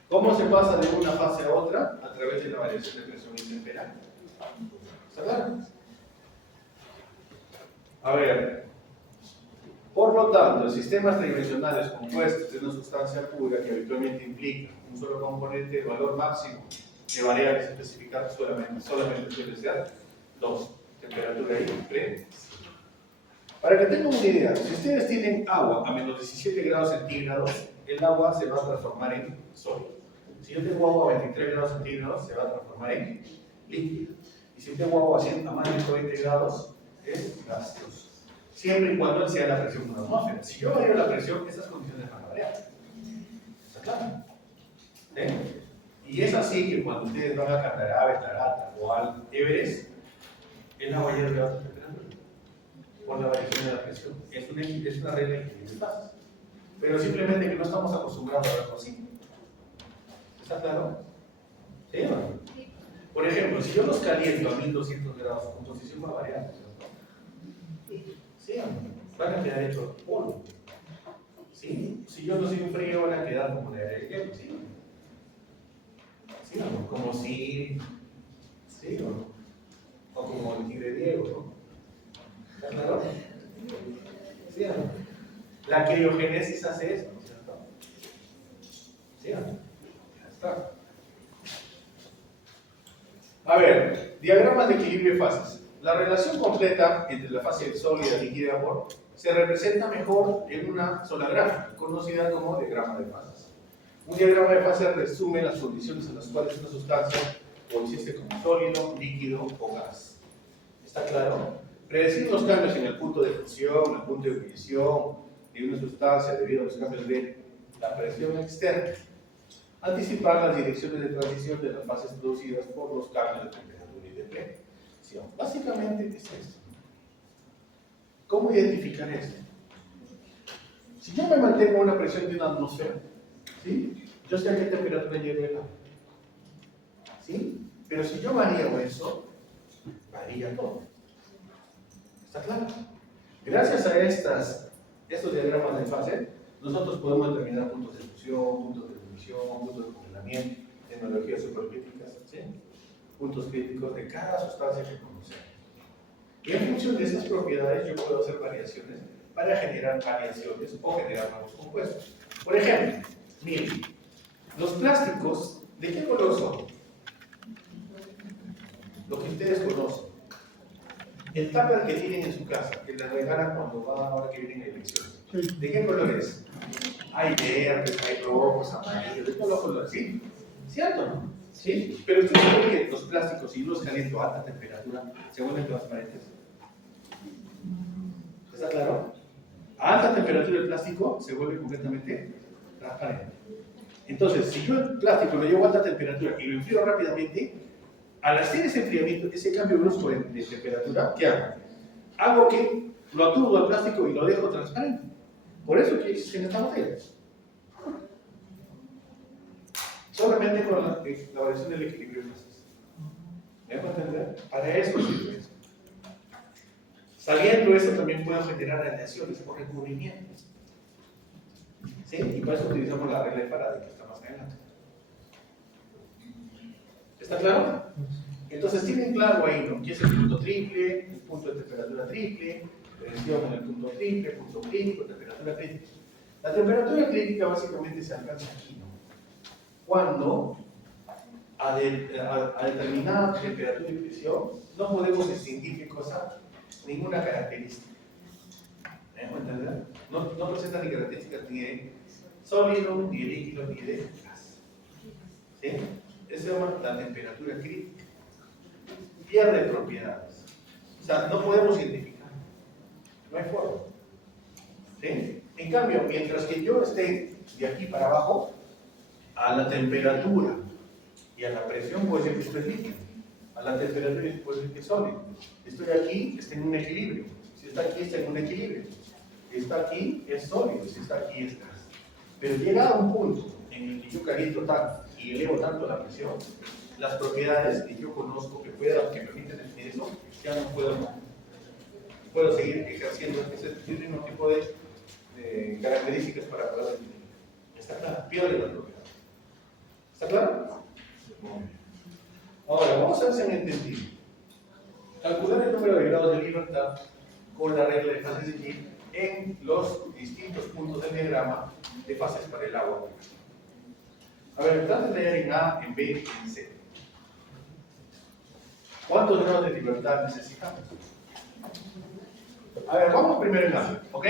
¿Cómo se pasa de una fase a otra? A través de la variación de presión y temperatura. ¿Está claro? A ver, por lo tanto, sistemas tridimensionales compuestos de una sustancia pura que habitualmente implica un solo componente, el valor máximo de variables especificadas solamente suele ser 2, temperatura y presión. Para que tengan una idea, si ustedes tienen agua a menos 17 grados centígrados, el agua se va a transformar en sólido. Si yo tengo agua a 23 grados centígrados, se va a transformar en líquido. Y si tengo agua a más de 120 grados, es gaseoso. Siempre y cuando sea la presión de una atmósfera. Si yo varío la presión, esas condiciones van a variar. ¿Está claro? ¿Eh? Y es así que cuando ustedes van a Candarave, Tarata o al Everest, el agua ya es de alta temperatura por la variación de la presión. Es una regla de equilibrio. Pero simplemente que no estamos acostumbrados a verlo así. ¿Está claro? ¿Sí o no? Por ejemplo, si yo los caliento a 1200 grados, su composición va a variar. ¿Sí o no? Van a quedar hechos polvo. ¿Sí? Si yo los enfrío, van a quedar como de hielo. ¿Sí o no? ¿Sí o no? Como si. ¿Sí o no? O como el tigre Diego, ¿no? ¿Está claro? ¿Sí o no? La criogénesis hace eso, ¿no es cierto? ¿Sí o no? Ya está. A ver, diagramas de equilibrio de fases. La relación completa entre la fase sólida, líquida y vapor se representa mejor en una sola gráfica, conocida como diagrama de fases. Un diagrama de fases resume las condiciones en las cuales una sustancia consiste como sólido, líquido o gas. ¿Está claro? Predecir los cambios en el punto de fusión, el punto de ebullición de una sustancia debido a los cambios de la presión externa. Anticipar las direcciones de transición de las fases producidas por los cambios de temperatura y de presión. Básicamente es esto. ¿Cómo identificar esto? Si yo me mantengo a una presión de una atmósfera, ¿sí? Yo sé a qué temperatura llega el agua. ¿Sí? Pero si yo varío eso, varía todo. ¿Está claro? Gracias a estos diagramas de fase, nosotros podemos determinar puntos de fusión, puntos de ebullición, puntos de congelamiento, tecnologías supercríticas, ¿sí? Puntos críticos de cada sustancia que conocemos. Y en función de esas propiedades, yo puedo hacer variaciones para generar variaciones o generar nuevos compuestos. Por ejemplo, miren, los plásticos, ¿de qué color son? Lo que ustedes conocen. El tupper que tienen en su casa, que les regalan cuando va ahora que vienen elecciones. ¿De qué color es? Hay verdes, hay rojos, amarillos, de todos los colores, ¿sí? ¿Cierto? ¿No? ¿Sí? Pero ustedes saben que los plásticos, si yo los caliento a alta temperatura, se vuelven transparentes. ¿Está claro? A alta temperatura el plástico se vuelve completamente transparente. Entonces, si yo el plástico lo llevo a alta temperatura y lo enfrío rápidamente, al hacer ese enfriamiento, ese cambio brusco de temperatura, ¿qué hago? Hago que lo aturdo al plástico y lo dejo transparente. Por eso que existen estas botellas. Solamente con la variación del equilibrio de fases. ¿Me dejo entender? Para eso sirve eso. Sabiendo eso, también puedo generar radiaciones o recubrimientos. ¿Sí? Y para eso utilizamos la regla de Faraday, que está más adelante. ¿Está claro? Entonces tienen claro ahí, ¿no? ¿Qué es el punto triple? El punto de temperatura triple, presión en el punto triple, punto crítico, temperatura crítica. La temperatura crítica básicamente se alcanza aquí, ¿no? Cuando a determinada temperatura y presión no podemos distinguir qué cosa, ninguna característica. ¿Me dejo entender? No presenta ni características ni de sólido, ni de líquido, ni de gas. ¿Sí? Eso se llama la temperatura crítica. Pierde propiedades. O sea, no podemos identificar. No hay forma. ¿Sí? En cambio, mientras que yo esté de aquí para abajo, a la temperatura y a la presión, puede ser que esto es líquido. A la temperatura puede ser que es sólido. Estoy aquí, está en un equilibrio. Si está aquí, está en un equilibrio. Si está aquí, es sólido. Si está aquí, es gas. Pero llegado a un punto en el que yo caliento tanto y elevo tanto la presión, las propiedades que yo conozco que me permiten definir eso, ya no puedo seguir ejerciendo ese mismo tipo de características para poder definir. ¿Está claro? Pierde la propiedad. ¿Está claro? Muy bien. Ahora, vamos a ver si han entendido. Calcular el número de grados de libertad con la regla de fases de Gibbs en los distintos puntos del diagrama de fases para el agua. A ver, traten de hallar en A, en B y en C. ¿Cuántos grados de libertad necesitamos? A ver, vamos primero en A, ¿ok?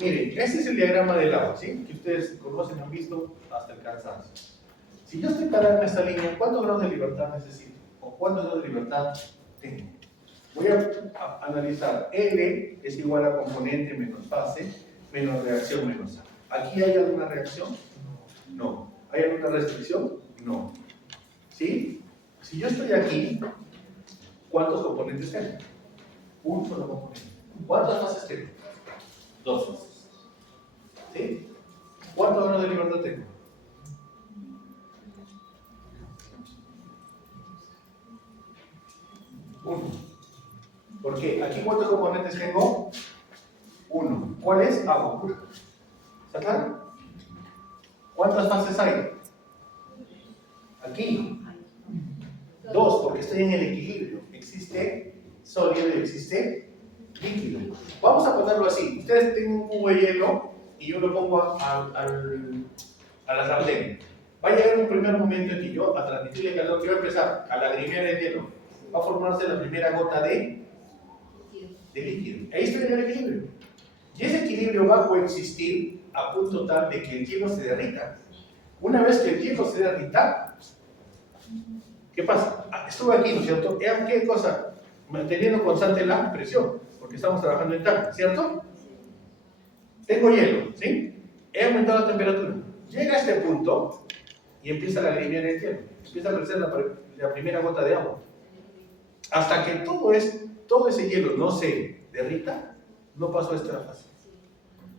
Miren, este es el diagrama del agua, ¿sí? Que ustedes conocen, han visto hasta el cansancio. Si yo estoy parado en esta línea, ¿cuántos grados de libertad necesito? ¿O cuántos grados de libertad tengo? Voy a analizar. L es igual a componente menos fase menos reacción menos A. ¿Aquí hay alguna reacción? No. ¿Hay alguna restricción? No. ¿Sí? Si yo estoy aquí, ¿cuántos componentes tengo? Un solo componente. ¿Cuántas fases tengo? Dos fases. ¿Sí? ¿Cuántos grados de libertad tengo? Uno. ¿Por qué? ¿Aquí cuántos componentes tengo? Uno. ¿Cuál es? Agua pura. ¿Está claro? ¿Cuántas fases hay? Aquí. Dos, porque estoy en el equilibrio. Existe sólido y existe líquido. Vamos a ponerlo así. Ustedes tienen un cubo de hielo y yo lo pongo a la sartén. Va a llegar un primer momento en que yo, a transmitirle calor, que va a empezar a lagrimear el hielo. Va a formarse la primera gota de líquido. Ahí estoy en el equilibrio. Y ese equilibrio va a coexistir a punto tal de que el hielo se derrita. Una vez que el hielo se derrita, ¿qué pasa? Estuve aquí, ¿no es cierto? ¿Qué cosa? Manteniendo constante la presión, porque estamos trabajando en tanque, ¿cierto? Tengo hielo, ¿sí? He aumentado la temperatura. Llega a este punto y empieza a lagrimear el hielo. Empieza a crecer la primera gota de agua. Hasta que todo ese hielo no se derrita, no pasó a esta fase.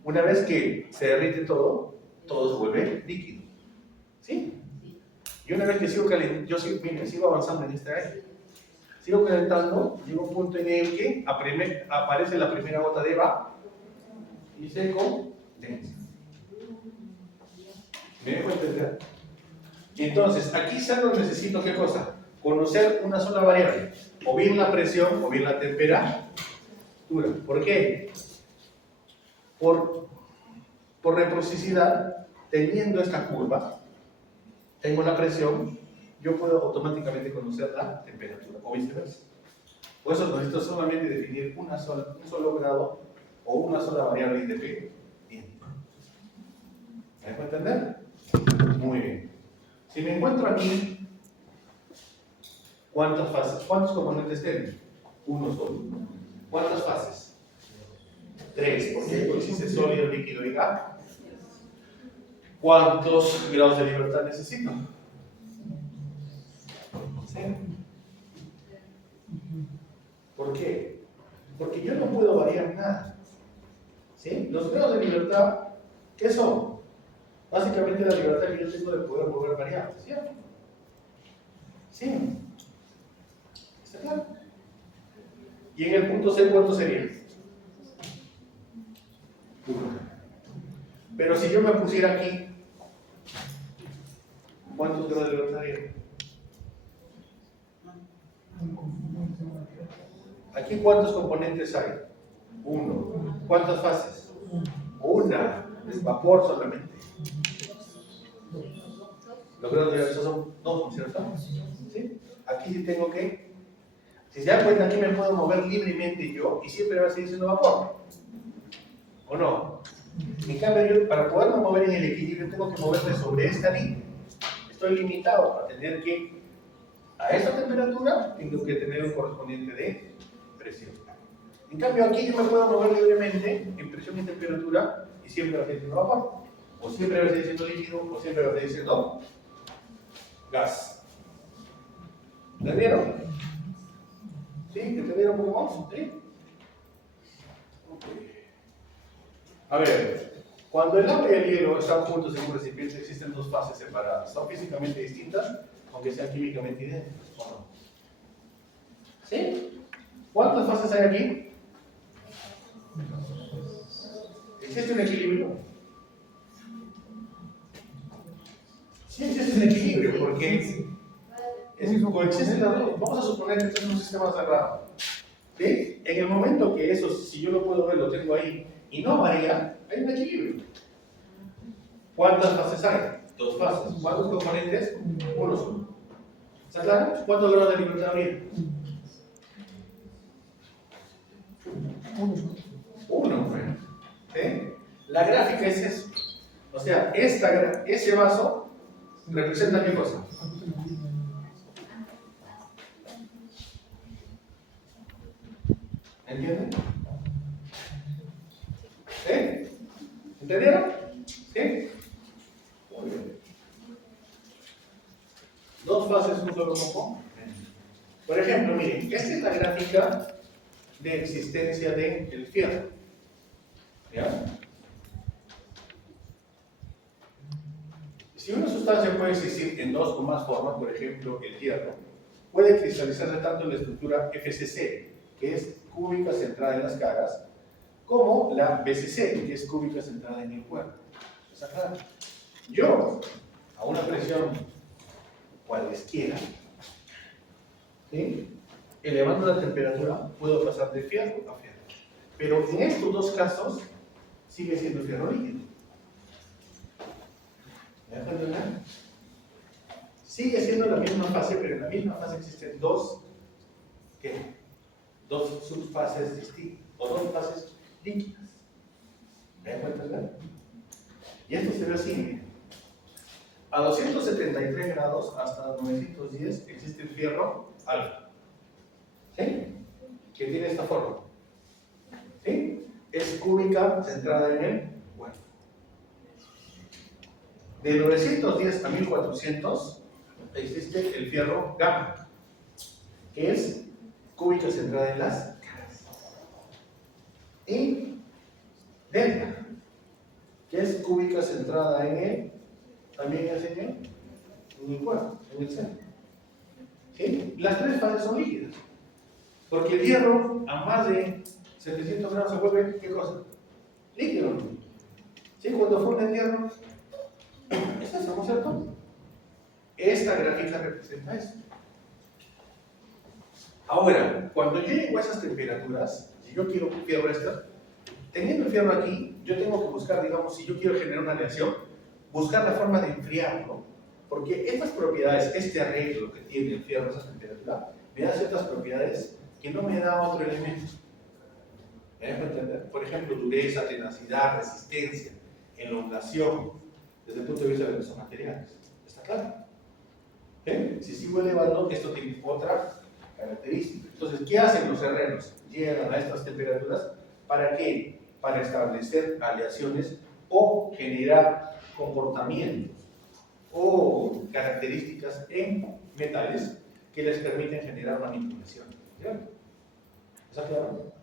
Una vez que se derrite todo se vuelve líquido. ¿Sí? Y una vez que sigo calentando, sigo avanzando en este aire. Sigo calentando, llega un punto en el que aparece la primera gota de agua y se condensa. ¿Me dejo entender? Y entonces, aquí solo necesito, ¿qué cosa? Conocer una sola variable, o bien la presión o bien la temperatura. ¿Por qué? Por reciprocidad, teniendo esta curva, tengo la presión, yo puedo automáticamente conocer la temperatura, o viceversa. Por eso necesito solamente definir un solo grado o una sola variable independiente. ¿Me dejo entender? Muy bien. Si me encuentro aquí, ¿cuántas fases? ¿Cuántos componentes tengo? Uno solo. ¿Cuántas fases? Tres, porque existe sólido, líquido y gas. ¿Cuántos grados de libertad necesito? Cero. ¿Por qué? Porque yo no puedo variar nada. ¿Sí? Los grados de libertad, ¿qué son? Básicamente la libertad que yo tengo de poder volver variables, ¿cierto? Sí. ¿Está claro? Y en el punto C, ¿cuánto sería? 1. Pero si yo me pusiera aquí, ¿cuántos grados de libertad habría? Aquí, ¿cuántos componentes hay? 1. ¿Cuántas fases? Una. Es vapor solamente. Los grados de libertad son 2, ¿no es cierto? ¿Sí? Aquí sí tengo que. Si se dan cuenta, aquí me puedo mover libremente yo y siempre va a seguir siendo vapor. ¿O no? En cambio, yo para poderme mover en el equilibrio tengo que moverme sobre esta línea. Estoy limitado a tener que, a esta temperatura, tengo que tener un correspondiente de presión. En cambio, aquí yo me puedo mover libremente en presión y temperatura y siempre va a seguir siendo vapor. O siempre va a seguir siendo líquido, o siempre va a seguir siendo gas. ¿Entendieron? ¿Sí? ¿Entendieron un poco más? ¿Sí? Okay. A ver, cuando el agua y el hielo están juntos en un recipiente, existen dos fases separadas. Son físicamente distintas, aunque sean químicamente idénticas, ¿o no? ¿Sí? ¿Cuántas fases hay aquí? ¿Existe un equilibrio? Sí existe un equilibrio, porque coexisten las dos. Vamos a suponer que esto es un sistema cerrado. ¿Sí? En el momento que eso, si yo lo puedo ver, lo tengo ahí, y no varía, hay un equilibrio. ¿Cuántas fases hay? Dos fases. ¿Cuántos componentes? Uno solo. ¿Está claro? ¿Cuántos grados de libertad habría? Uno. ¿Sí? La gráfica es eso. O sea, ese vaso representa qué cosa. ¿Entienden? ¿Sí? ¿Entendieron? ¿Sí? Muy bien. Dos fases, un solo componente. Por ejemplo, miren, esta es la gráfica de existencia del fierro. ¿Ya? Si una sustancia puede existir en dos o más formas, por ejemplo, el hierro, puede cristalizarse tanto en la estructura FCC, que es cúbica centrada en las caras, como la BCC, que es cúbica centrada en el cuerpo. ¿Está claro? Yo, a una presión cualesquiera, ¿sí? Elevando la temperatura, puedo pasar de fierro a fierro. Pero en estos dos casos, sigue siendo fierro líquido. ¿Me dejan entender? Sigue siendo la misma fase, pero en la misma fase existen dos subfases distintas, o dos fases líquidas. ¿Me dejan entender? Y esto se ve así, miren. A 273 grados hasta 910 existe el fierro alfa. ¿Sí? Que tiene esta forma. ¿Sí? Es cúbica centrada en el cuerpo. De 910 a 1400 existe el fierro gamma, que es cúbica centrada en las caras. Y delta, que es cúbica centrada en el, también es en el cuerpo, en el centro. ¿Sí? Las tres fases son líquidas, porque el hierro a más de 700 grados se vuelve, ¿qué cosa? Líquido. ¿Sí? Cuando funde el hierro, ¿es eso, no es cierto? Esta gráfica representa eso. Ahora, cuando yo llego a esas temperaturas, si yo quiero fierro extra, teniendo el fierro aquí, yo tengo que buscar, digamos, si yo quiero generar una aleación, buscar la forma de enfriarlo, porque estas propiedades, este arreglo que tiene el fierro a esa temperatura, me da ciertas propiedades que no me da otro elemento. ¿Me dejo entender? Por ejemplo, dureza, tenacidad, resistencia, elongación, desde el punto de vista de los materiales. ¿Está claro? ¿Sí? Si sigo elevando, esto tiene otra característica. Entonces, ¿qué hacen los herreros? Llegan a estas temperaturas, ¿para qué? Para establecer aleaciones o generar comportamientos o características en metales que les permiten generar manipulaciones. ¿Está claro?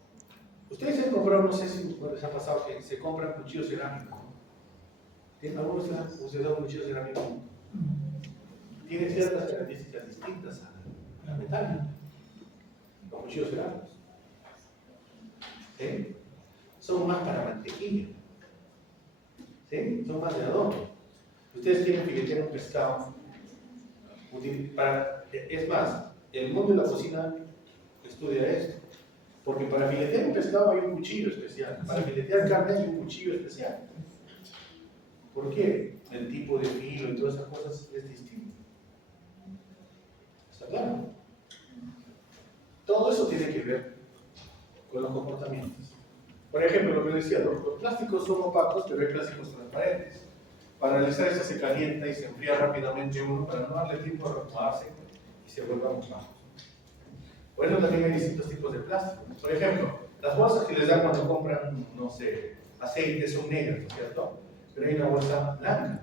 Ustedes han comprado, no sé si les ha pasado que se compran cuchillos cerámicos, ¿no? ¿Tienen algunos ustedes un cuchillo cerámico? Tiene ciertas características distintas a la metálica. Los cuchillos cerámicos. ¿Sí? Son más para mantequilla. ¿Sí? Son más de adorno. Ustedes quieren filetear un pescado. Es más, el mundo de la cocina estudia esto. Porque para filetear un pescado hay un cuchillo especial. Para filetear carne hay un cuchillo especial. ¿Por qué? El tipo de filo y todas esas cosas es distinto. ¿Está claro? Todo eso tiene que ver con los comportamientos. Por ejemplo, lo que decía, los plásticos son opacos, pero hay plásticos transparentes. Para realizar esto se calienta y se enfría rápidamente uno para no darle tiempo a remojarse y se vuelva opaco. Por eso también hay distintos tipos de plástico. Por ejemplo, las bolsas que les dan cuando compran, no sé, aceite son negras, ¿no es cierto? Pero hay una bolsa blanca.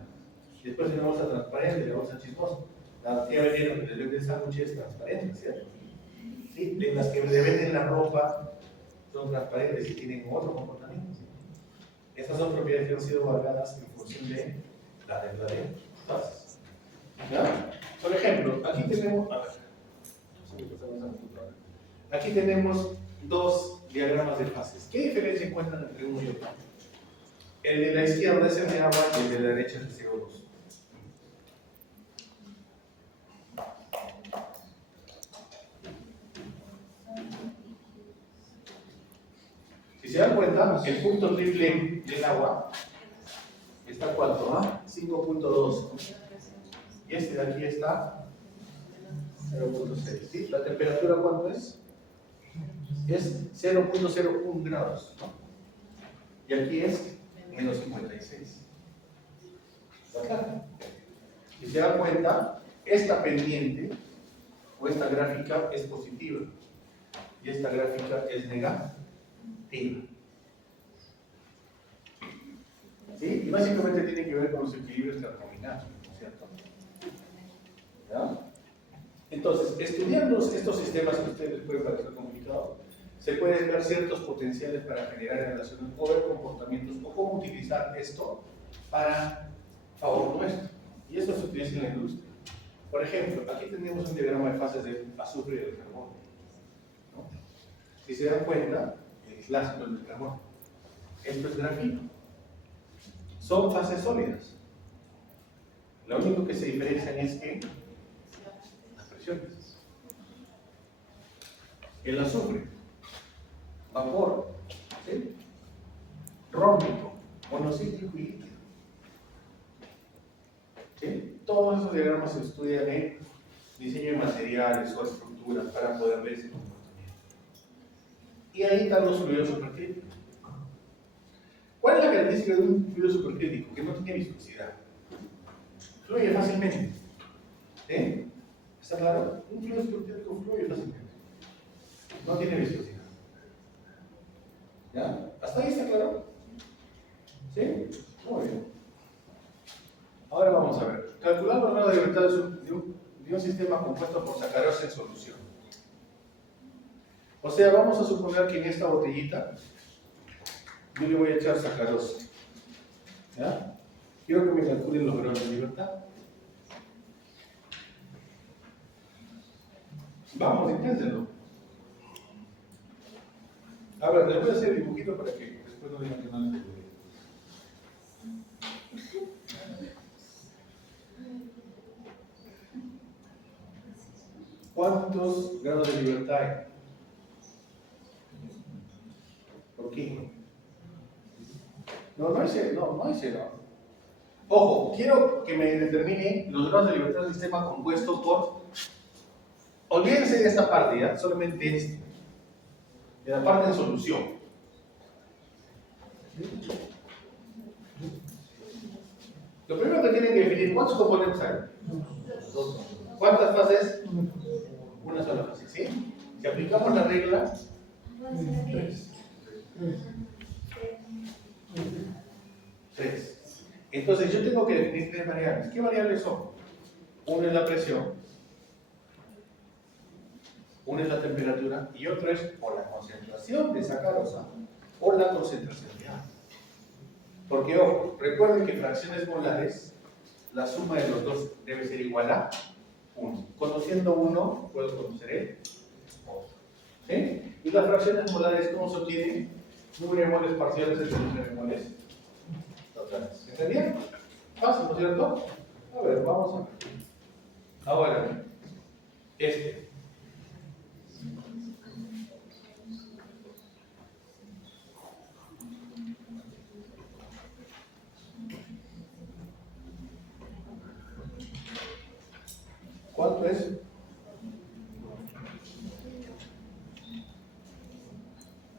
Después hay una bolsa transparente y la bolsa chismosa. La tía veneno que les vende el sándwich es transparente, ¿cierto? ¿Sí? Las que le venden la ropa son transparentes y tienen otro comportamiento. Estas son propiedades que han sido valoradas en función de la regla de fases. ¿Ya? Por ejemplo, aquí tenemos, aquí tenemos dos diagramas de fases. ¿Qué diferencia encuentran entre uno y otro? El de la izquierda es el de agua y el de la derecha es el CO2. Si se dan cuenta, el punto triple del agua está ¿cuánto? 5.2. Y este de aquí está 0.6. ¿Sí? ¿La temperatura cuánto es? Es 0.01 grados, ¿no? Y aquí es menos 56. ¿Está? Si se dan cuenta, esta pendiente o esta gráfica es positiva y esta gráfica es negativa. ¿Sí? Y básicamente tiene que ver con los equilibrios termodinámicos, ¿no es cierto? ¿Ya? Entonces, estudiando estos sistemas que a ustedes les puede parecer complicado, se pueden ver ciertos potenciales para generar relaciones o ver comportamientos o cómo utilizar esto para favor nuestro. Y esto se utiliza en la industria. Por ejemplo, aquí tenemos un diagrama de fases del azufre y del carbono, ¿no? Si se dan cuenta, el clásico del carbono. Esto es grafito. Son fases sólidas. Lo único que se diferencian es que las presiones. El azufre, vapor, ¿sí? Rómbico, monocíclico y líquido. ¿Sí? Todos esos diagramas se estudian en diseño de materiales o estructuras para poder ver ese comportamiento. Y ahí están los fluidos supercríticos. ¿Cuál es la característica de un fluido supercrítico? Que no tiene viscosidad. Fluye fácilmente. ¿Sí? ¿Está claro? Un fluido supercrítico fluye fácilmente. No tiene viscosidad. ¿Ya? ¿Hasta ahí está claro? ¿Sí? Muy bien. Ahora vamos a ver. Calcular los grados de libertad de un sistema compuesto por sacarosa en solución. O sea, vamos a suponer que en esta botellita yo le voy a echar sacarosa. ¿Ya? Quiero que me calculen los grados de libertad. Vamos, inténtenlo. A ver, les voy a hacer el dibujito para que después no digan que no les ayudé. ¿Cuántos grados de libertad hay? ¿Por qué? No hay cero, no hay cero. Ojo, quiero que me determine los grados de libertad del sistema compuesto por... Olvídense de esta parte, ¿ya? Solamente este. De la parte de solución. Lo primero que tienen que definir, ¿cuántos componentes hay? Dos. ¿Cuántas fases? Una sola fase, ¿sí? Si aplicamos la regla, 3. Entonces yo tengo que definir 3 variables. ¿Qué variables son? Una es la presión, una es la temperatura y otra es por la concentración de sacarosa o la concentración de agua. Porque, ojo, recuerden que fracciones molares, la suma de los dos debe ser igual a 1. Conociendo uno, puedo conocer el otro. ¿Sí? Y las fracciones molares, ¿cómo se obtienen? Número de moles parciales entre número de moles totales. ¿Entendieron? Fácil, ¿no es cierto? A ver, vamos a ver. Ahora, este. ¿Cuánto es?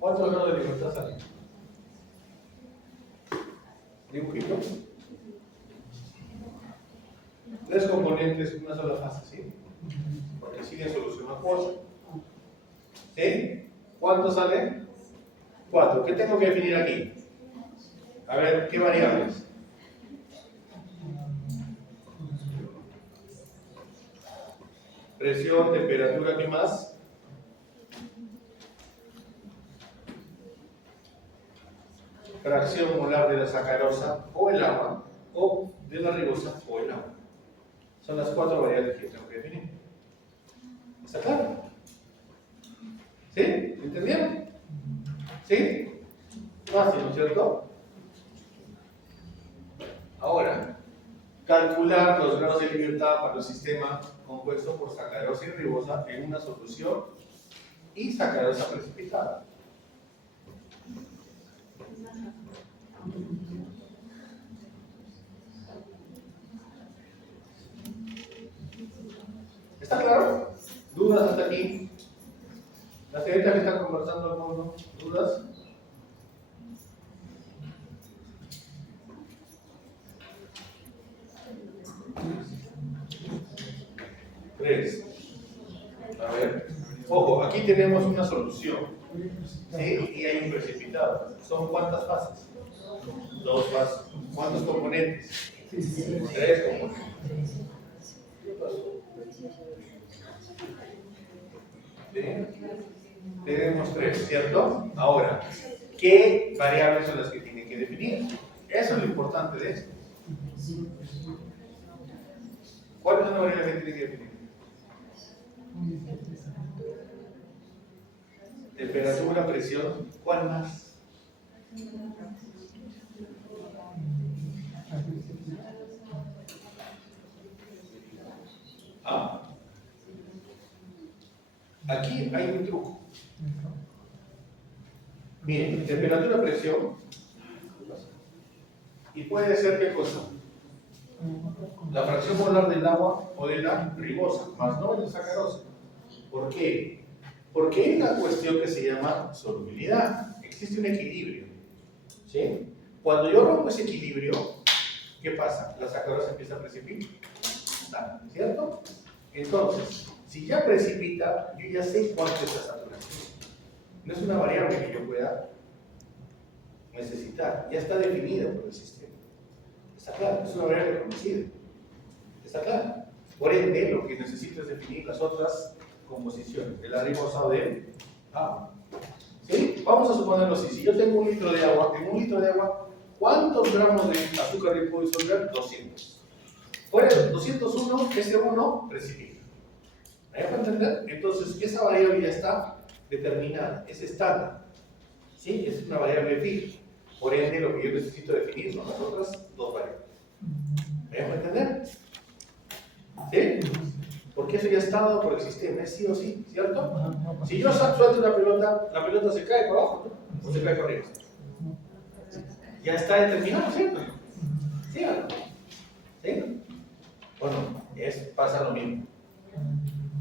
¿Cuántos grados de libertad salen? componentes, una sola fase, ¿sí? Porque sigue solución acuosa. ¿Sí? ¿Cuánto sale? 4. ¿Qué tengo que definir aquí? A ver, ¿qué variables? Presión, temperatura, ¿qué más? Fracción molar de la sacarosa o el agua, o de la ribosa o el agua. Son las 4 variables que tengo que definir. ¿Está claro? ¿Sí? ¿Entendieron? ¿Sí? Fácil, ¿no es cierto? Ahora, calcular los grados de libertad para el sistema compuesto por sacarosa y ribosa en una solución y sacarosa precipitada. ¿Está claro? ¿Dudas hasta aquí? ¿La señorita que está conversando al fondo? ¿Dudas? Tres. A ver. Ojo, aquí tenemos una solución. ¿Sí? Y hay un precipitado. ¿Son cuántas fases? 2 fases. ¿Cuántos componentes? 3 componentes. ¿Qué pasó? ¿Sí? Tenemos 3, ¿cierto? Ahora, ¿qué variables son las que tienen que definir? Eso es lo importante de esto. ¿Cuál es la variable que tienen que definir? Temperatura, presión, ¿cuál más? Ah, aquí hay un truco. Miren, temperatura, presión, y puede ser ¿qué cosa? La fracción molar del agua o de la ribosa, más no de la sacarosa. ¿Por qué? Porque hay una cuestión que se llama solubilidad. Existe un equilibrio. ¿Sí? Cuando yo rompo ese equilibrio, ¿qué pasa? La sacarosa empieza a precipitar, ¿cierto? Entonces, si ya precipita, yo ya sé cuánto es la saturación. No es una variable que yo pueda necesitar, ya está definida por el sistema. ¿Está claro? Es una variable conocida. ¿Está claro? Por ende, lo que necesito es definir las otras composiciones, de la ribosa o de agua. ¿Sí? Vamos a suponerlo así. Si yo tengo 1 litro de agua, en 1 litro de agua, ¿cuántos gramos de azúcar yo puedo disolver? 200. Fuera de 201, ese 1 precipita. ¿Me dejo entender? Entonces, esa variable ya está determinada, es estándar. ¿Sí? Es una variable fija. Por ende, lo que yo necesito definir son las otras 2 variables. ¿Me dejo entender? ¿Sí? Porque eso ya está dado por el sistema, es sí o sí, ¿cierto? Si yo suelto una pelota, la pelota se cae para abajo, ¿no? O se cae para arriba. Ya está determinado, ¿cierto? ¿Sí o no? ¿Sí? Bueno, pasa lo mismo.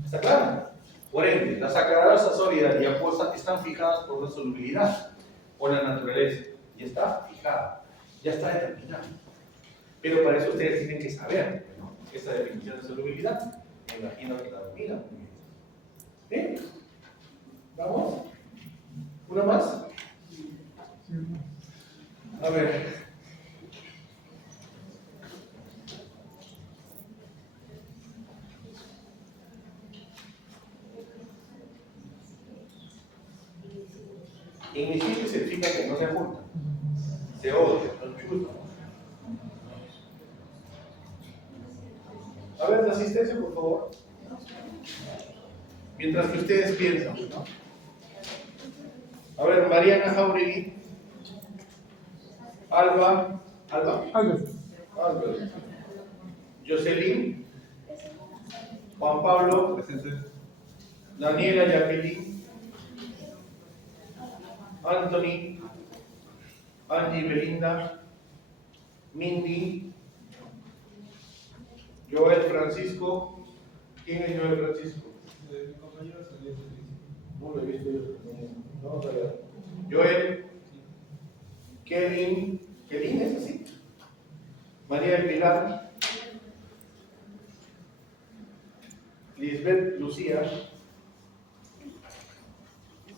¿Está claro? Por ende, las sacarosas sólidas y acuosas están fijadas por la solubilidad, por la naturaleza. Y está fijada, ya está determinada. Pero para eso ustedes tienen que saber, ¿no? Esta definición de solubilidad. Me imagino que la dominan. ¿Sí? ¿Vamos? ¿Una más? A ver. Inicial significa que no se juntan, se odian, no chutan. A ver, la asistencia, por favor. Mientras que ustedes piensan, ¿no? A ver, Mariana Jauregui. Alba. Jocelyn. Juan Pablo. Daniela Jacqueline. Anthony. Angie Belinda. Mindy. Joel Francisco. ¿Quién es Joel Francisco? Mi compañero salió. No lo he visto yo. Vamos a ver. Joel. Kevin. ¿Kevin es así? María del Pilar. Lisbeth Lucía,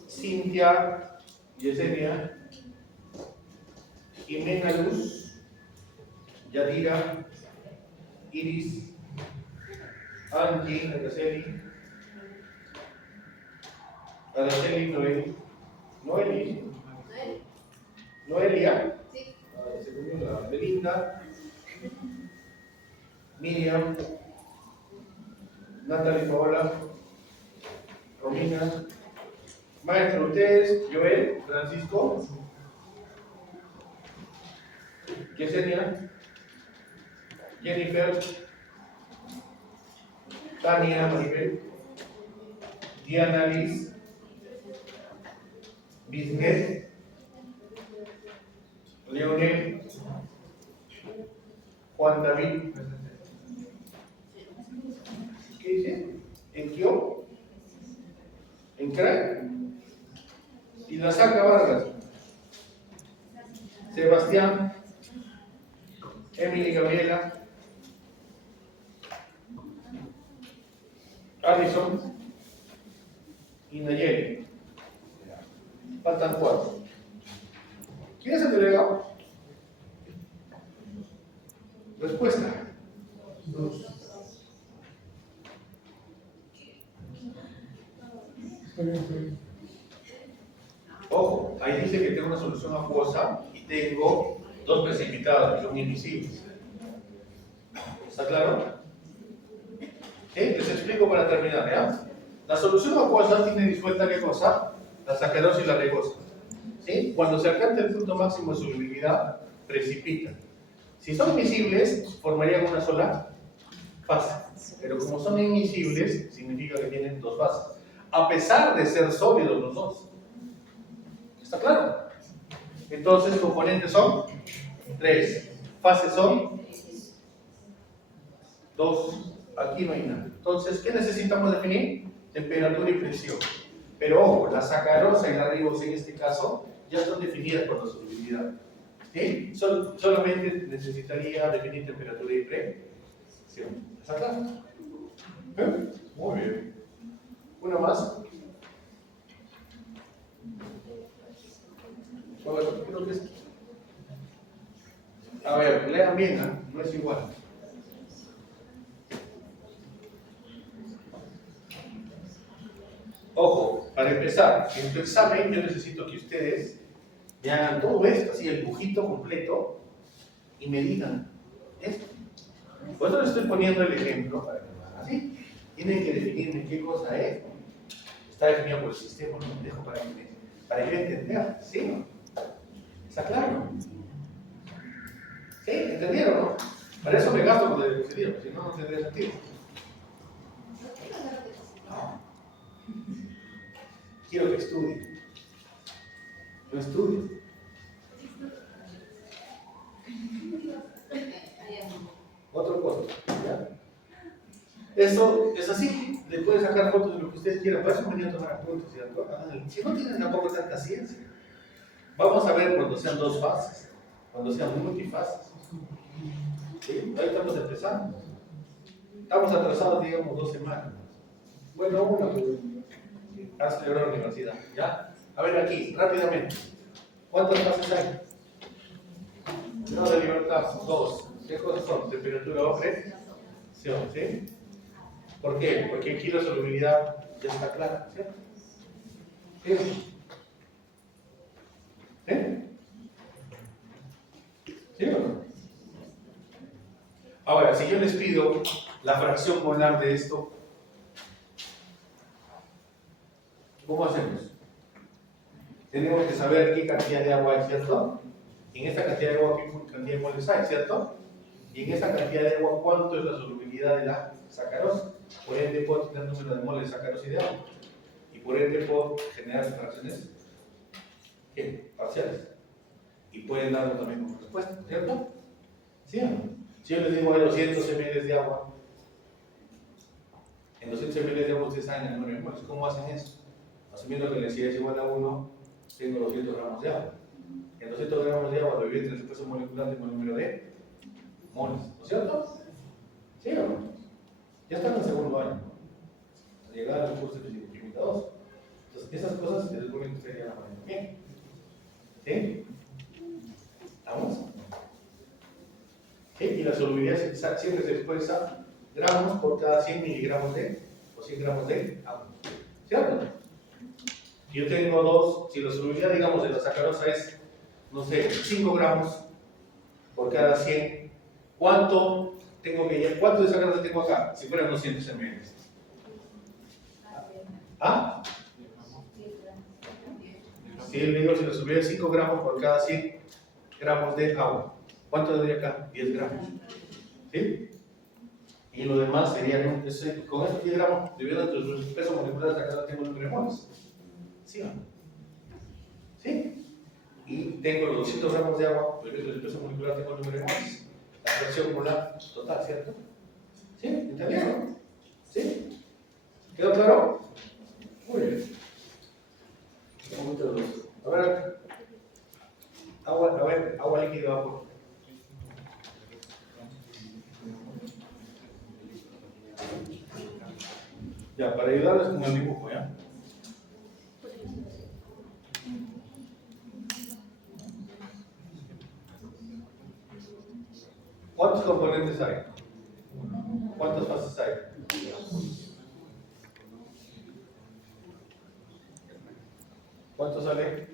Cintia Yesenia, Jimena Luz, Yadira, Iris, Angie, Araceli Noelia, Belinda, Miriam, Natalie Paola, Romina, maestro, ustedes, Joel, Francisco, Yesenia, Jennifer, Tania, Maribel, Diana Liz, Bisnet, Leonel, Juan David, ¿qué dice? ¿Enquio? ¿Encray? Y la saca Vargas, Sebastián, Emily Gabriela, Alison y Nayeli. Faltan 4. ¿Quién es el delegado? Respuesta. 2. Ojo, ahí dice que tengo una solución acuosa y tengo 2 precipitados que son invisibles. ¿Está claro? ¿Sí? Les explico para terminar, ¿ya? La solución acuosa tiene disuelta ¿qué cosa? La sacarosa y la regosa. ¿Sí? Cuando se alcanza el punto máximo de solubilidad, precipitan. Si son miscibles, formarían una sola fase. Pero como son inmiscibles, significa que tienen 2 fases. A pesar de ser sólidos los 2. ¿Está claro? Entonces, componentes son 3. Fases son 2. Aquí no hay nada. Entonces, ¿qué necesitamos definir? Temperatura y presión. Pero ojo, la sacarosa y la ribosa en este caso ya están definidas por la solubilidad. ¿Sí? Solamente necesitaría definir temperatura y presión. ¿Está claro? ¿Eh? Muy bien. ¿Una más? Bueno, creo que es... A ver, lean bien, ¿eh? No es igual. Ojo, para empezar, en tu examen yo necesito que ustedes me hagan todo esto, así el dibujito completo, y me digan esto. Por eso les estoy poniendo el ejemplo para que lo hagan así. Tienen que definirme qué cosa es. Está definido por el sistema, lo dejo para yo entender, ¿sí? ¿Está claro? ¿Sí? ¿Entendieron, no? Para eso me gasto con el procedimiento, si no, no tendría sentido. No. Quiero que estudien. No estudien. Otro cosa, ¿ya? Eso es así. Le pueden sacar fotos de lo que ustedes quieran. Para eso venía a tomar apuntes. Si no tienen tampoco tanta ciencia. Vamos a ver cuando sean 2 fases. Cuando sean multifases. ¿Sí? Ahí estamos empezando. Estamos atrasados, digamos, 2 semanas. Bueno, una, pero has celebrado la universidad. ¿Ya? A ver aquí, rápidamente. ¿Cuántas fases hay? Grado de libertad, 2. ¿Qué cosas son? Temperatura o presión, ¿sí? ¿Por qué? Porque aquí la solubilidad ya está clara, ¿cierto? ¿Sí? ¿Sí? ¿Sí o no? Ahora, si yo les pido la fracción molar de esto, ¿cómo hacemos? Tenemos que saber qué cantidad de agua hay, ¿cierto? En esta cantidad de agua, ¿qué cantidad de moles hay, ¿cierto? Y en esa cantidad de agua, ¿cuánto es la solubilidad de la sacarosa? Por ende, puedo tener número de moles de sacarosa y de agua. Y por ende, puedo generar fracciones ¿qué? Parciales. Y pueden darlo también como respuesta, ¿cierto? ¿Sí o no? Si yo les digo hay 200 ml de agua, en 200 ml de agua ustedes saben el número de moles. ¿Cómo hacen eso? Asumiendo que la densidad es igual a 1, tengo 200 gramos de agua. En 200 gramos de agua lo dividen entre el peso molecular tengo el número de moles, ¿no es cierto? ¿Sí o no? Ya están en el segundo año. llegar al curso de físico-química 2. Entonces, esas cosas se supone que ustedes ya las manejan bien. ¿Sí? ¿Vamos? ¿Sí? Y la solubilidad siempre se expresa gramos por cada 100 miligramos de, o 100 gramos de agua. ¿Cierto? Si yo tengo dos, si la solubilidad, digamos, de la sacarosa es, no sé, 5 gramos por cada 100, ¿cuánto de sacarosa tengo acá? Si fueran 200 ml. ¿Ah? Si le digo, si la solubilidad es 5 gramos por cada 100 gramos de agua, ¿cuánto doy acá? 10 gramos. ¿Sí? Y lo demás sería, con estos 10 gramos, dividido entre el peso molecular, acá tengo los moles. ¿Sí o no? ¿Sí? Y tengo los 200 gramos de agua, dividido entre el peso molecular, tengo el número de moles. La fracción molar total, ¿cierto? ¿Sí? ¿Entendieron? ¿Sí? ¿Quedó claro? Muy bien. A ver, agua líquida abajo. Ya, para ayudarles con el dibujo, ¿ya? ¿Cuántos componentes hay? ¿Cuántas fases hay? ¿Cuánto sale?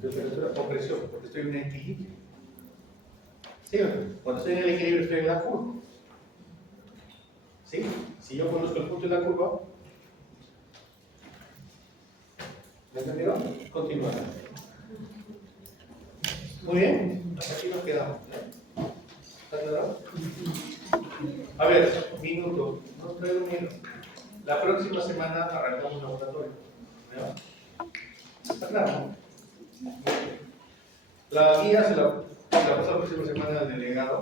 Temperatura o presión, porque estoy en equilibrio. ¿Sí o no? Cuando estoy en el equilibrio estoy en la curva. ¿Sí? Si yo conozco el punto de la curva, ¿me entendieron? Continuamos. Muy bien, hasta aquí nos quedamos. ¿Está claro? A ver, minuto, no traigo miedo. La próxima semana arrancamos laboratorio. ¿Está claro? La guía se la pasó la próxima semana al delegado.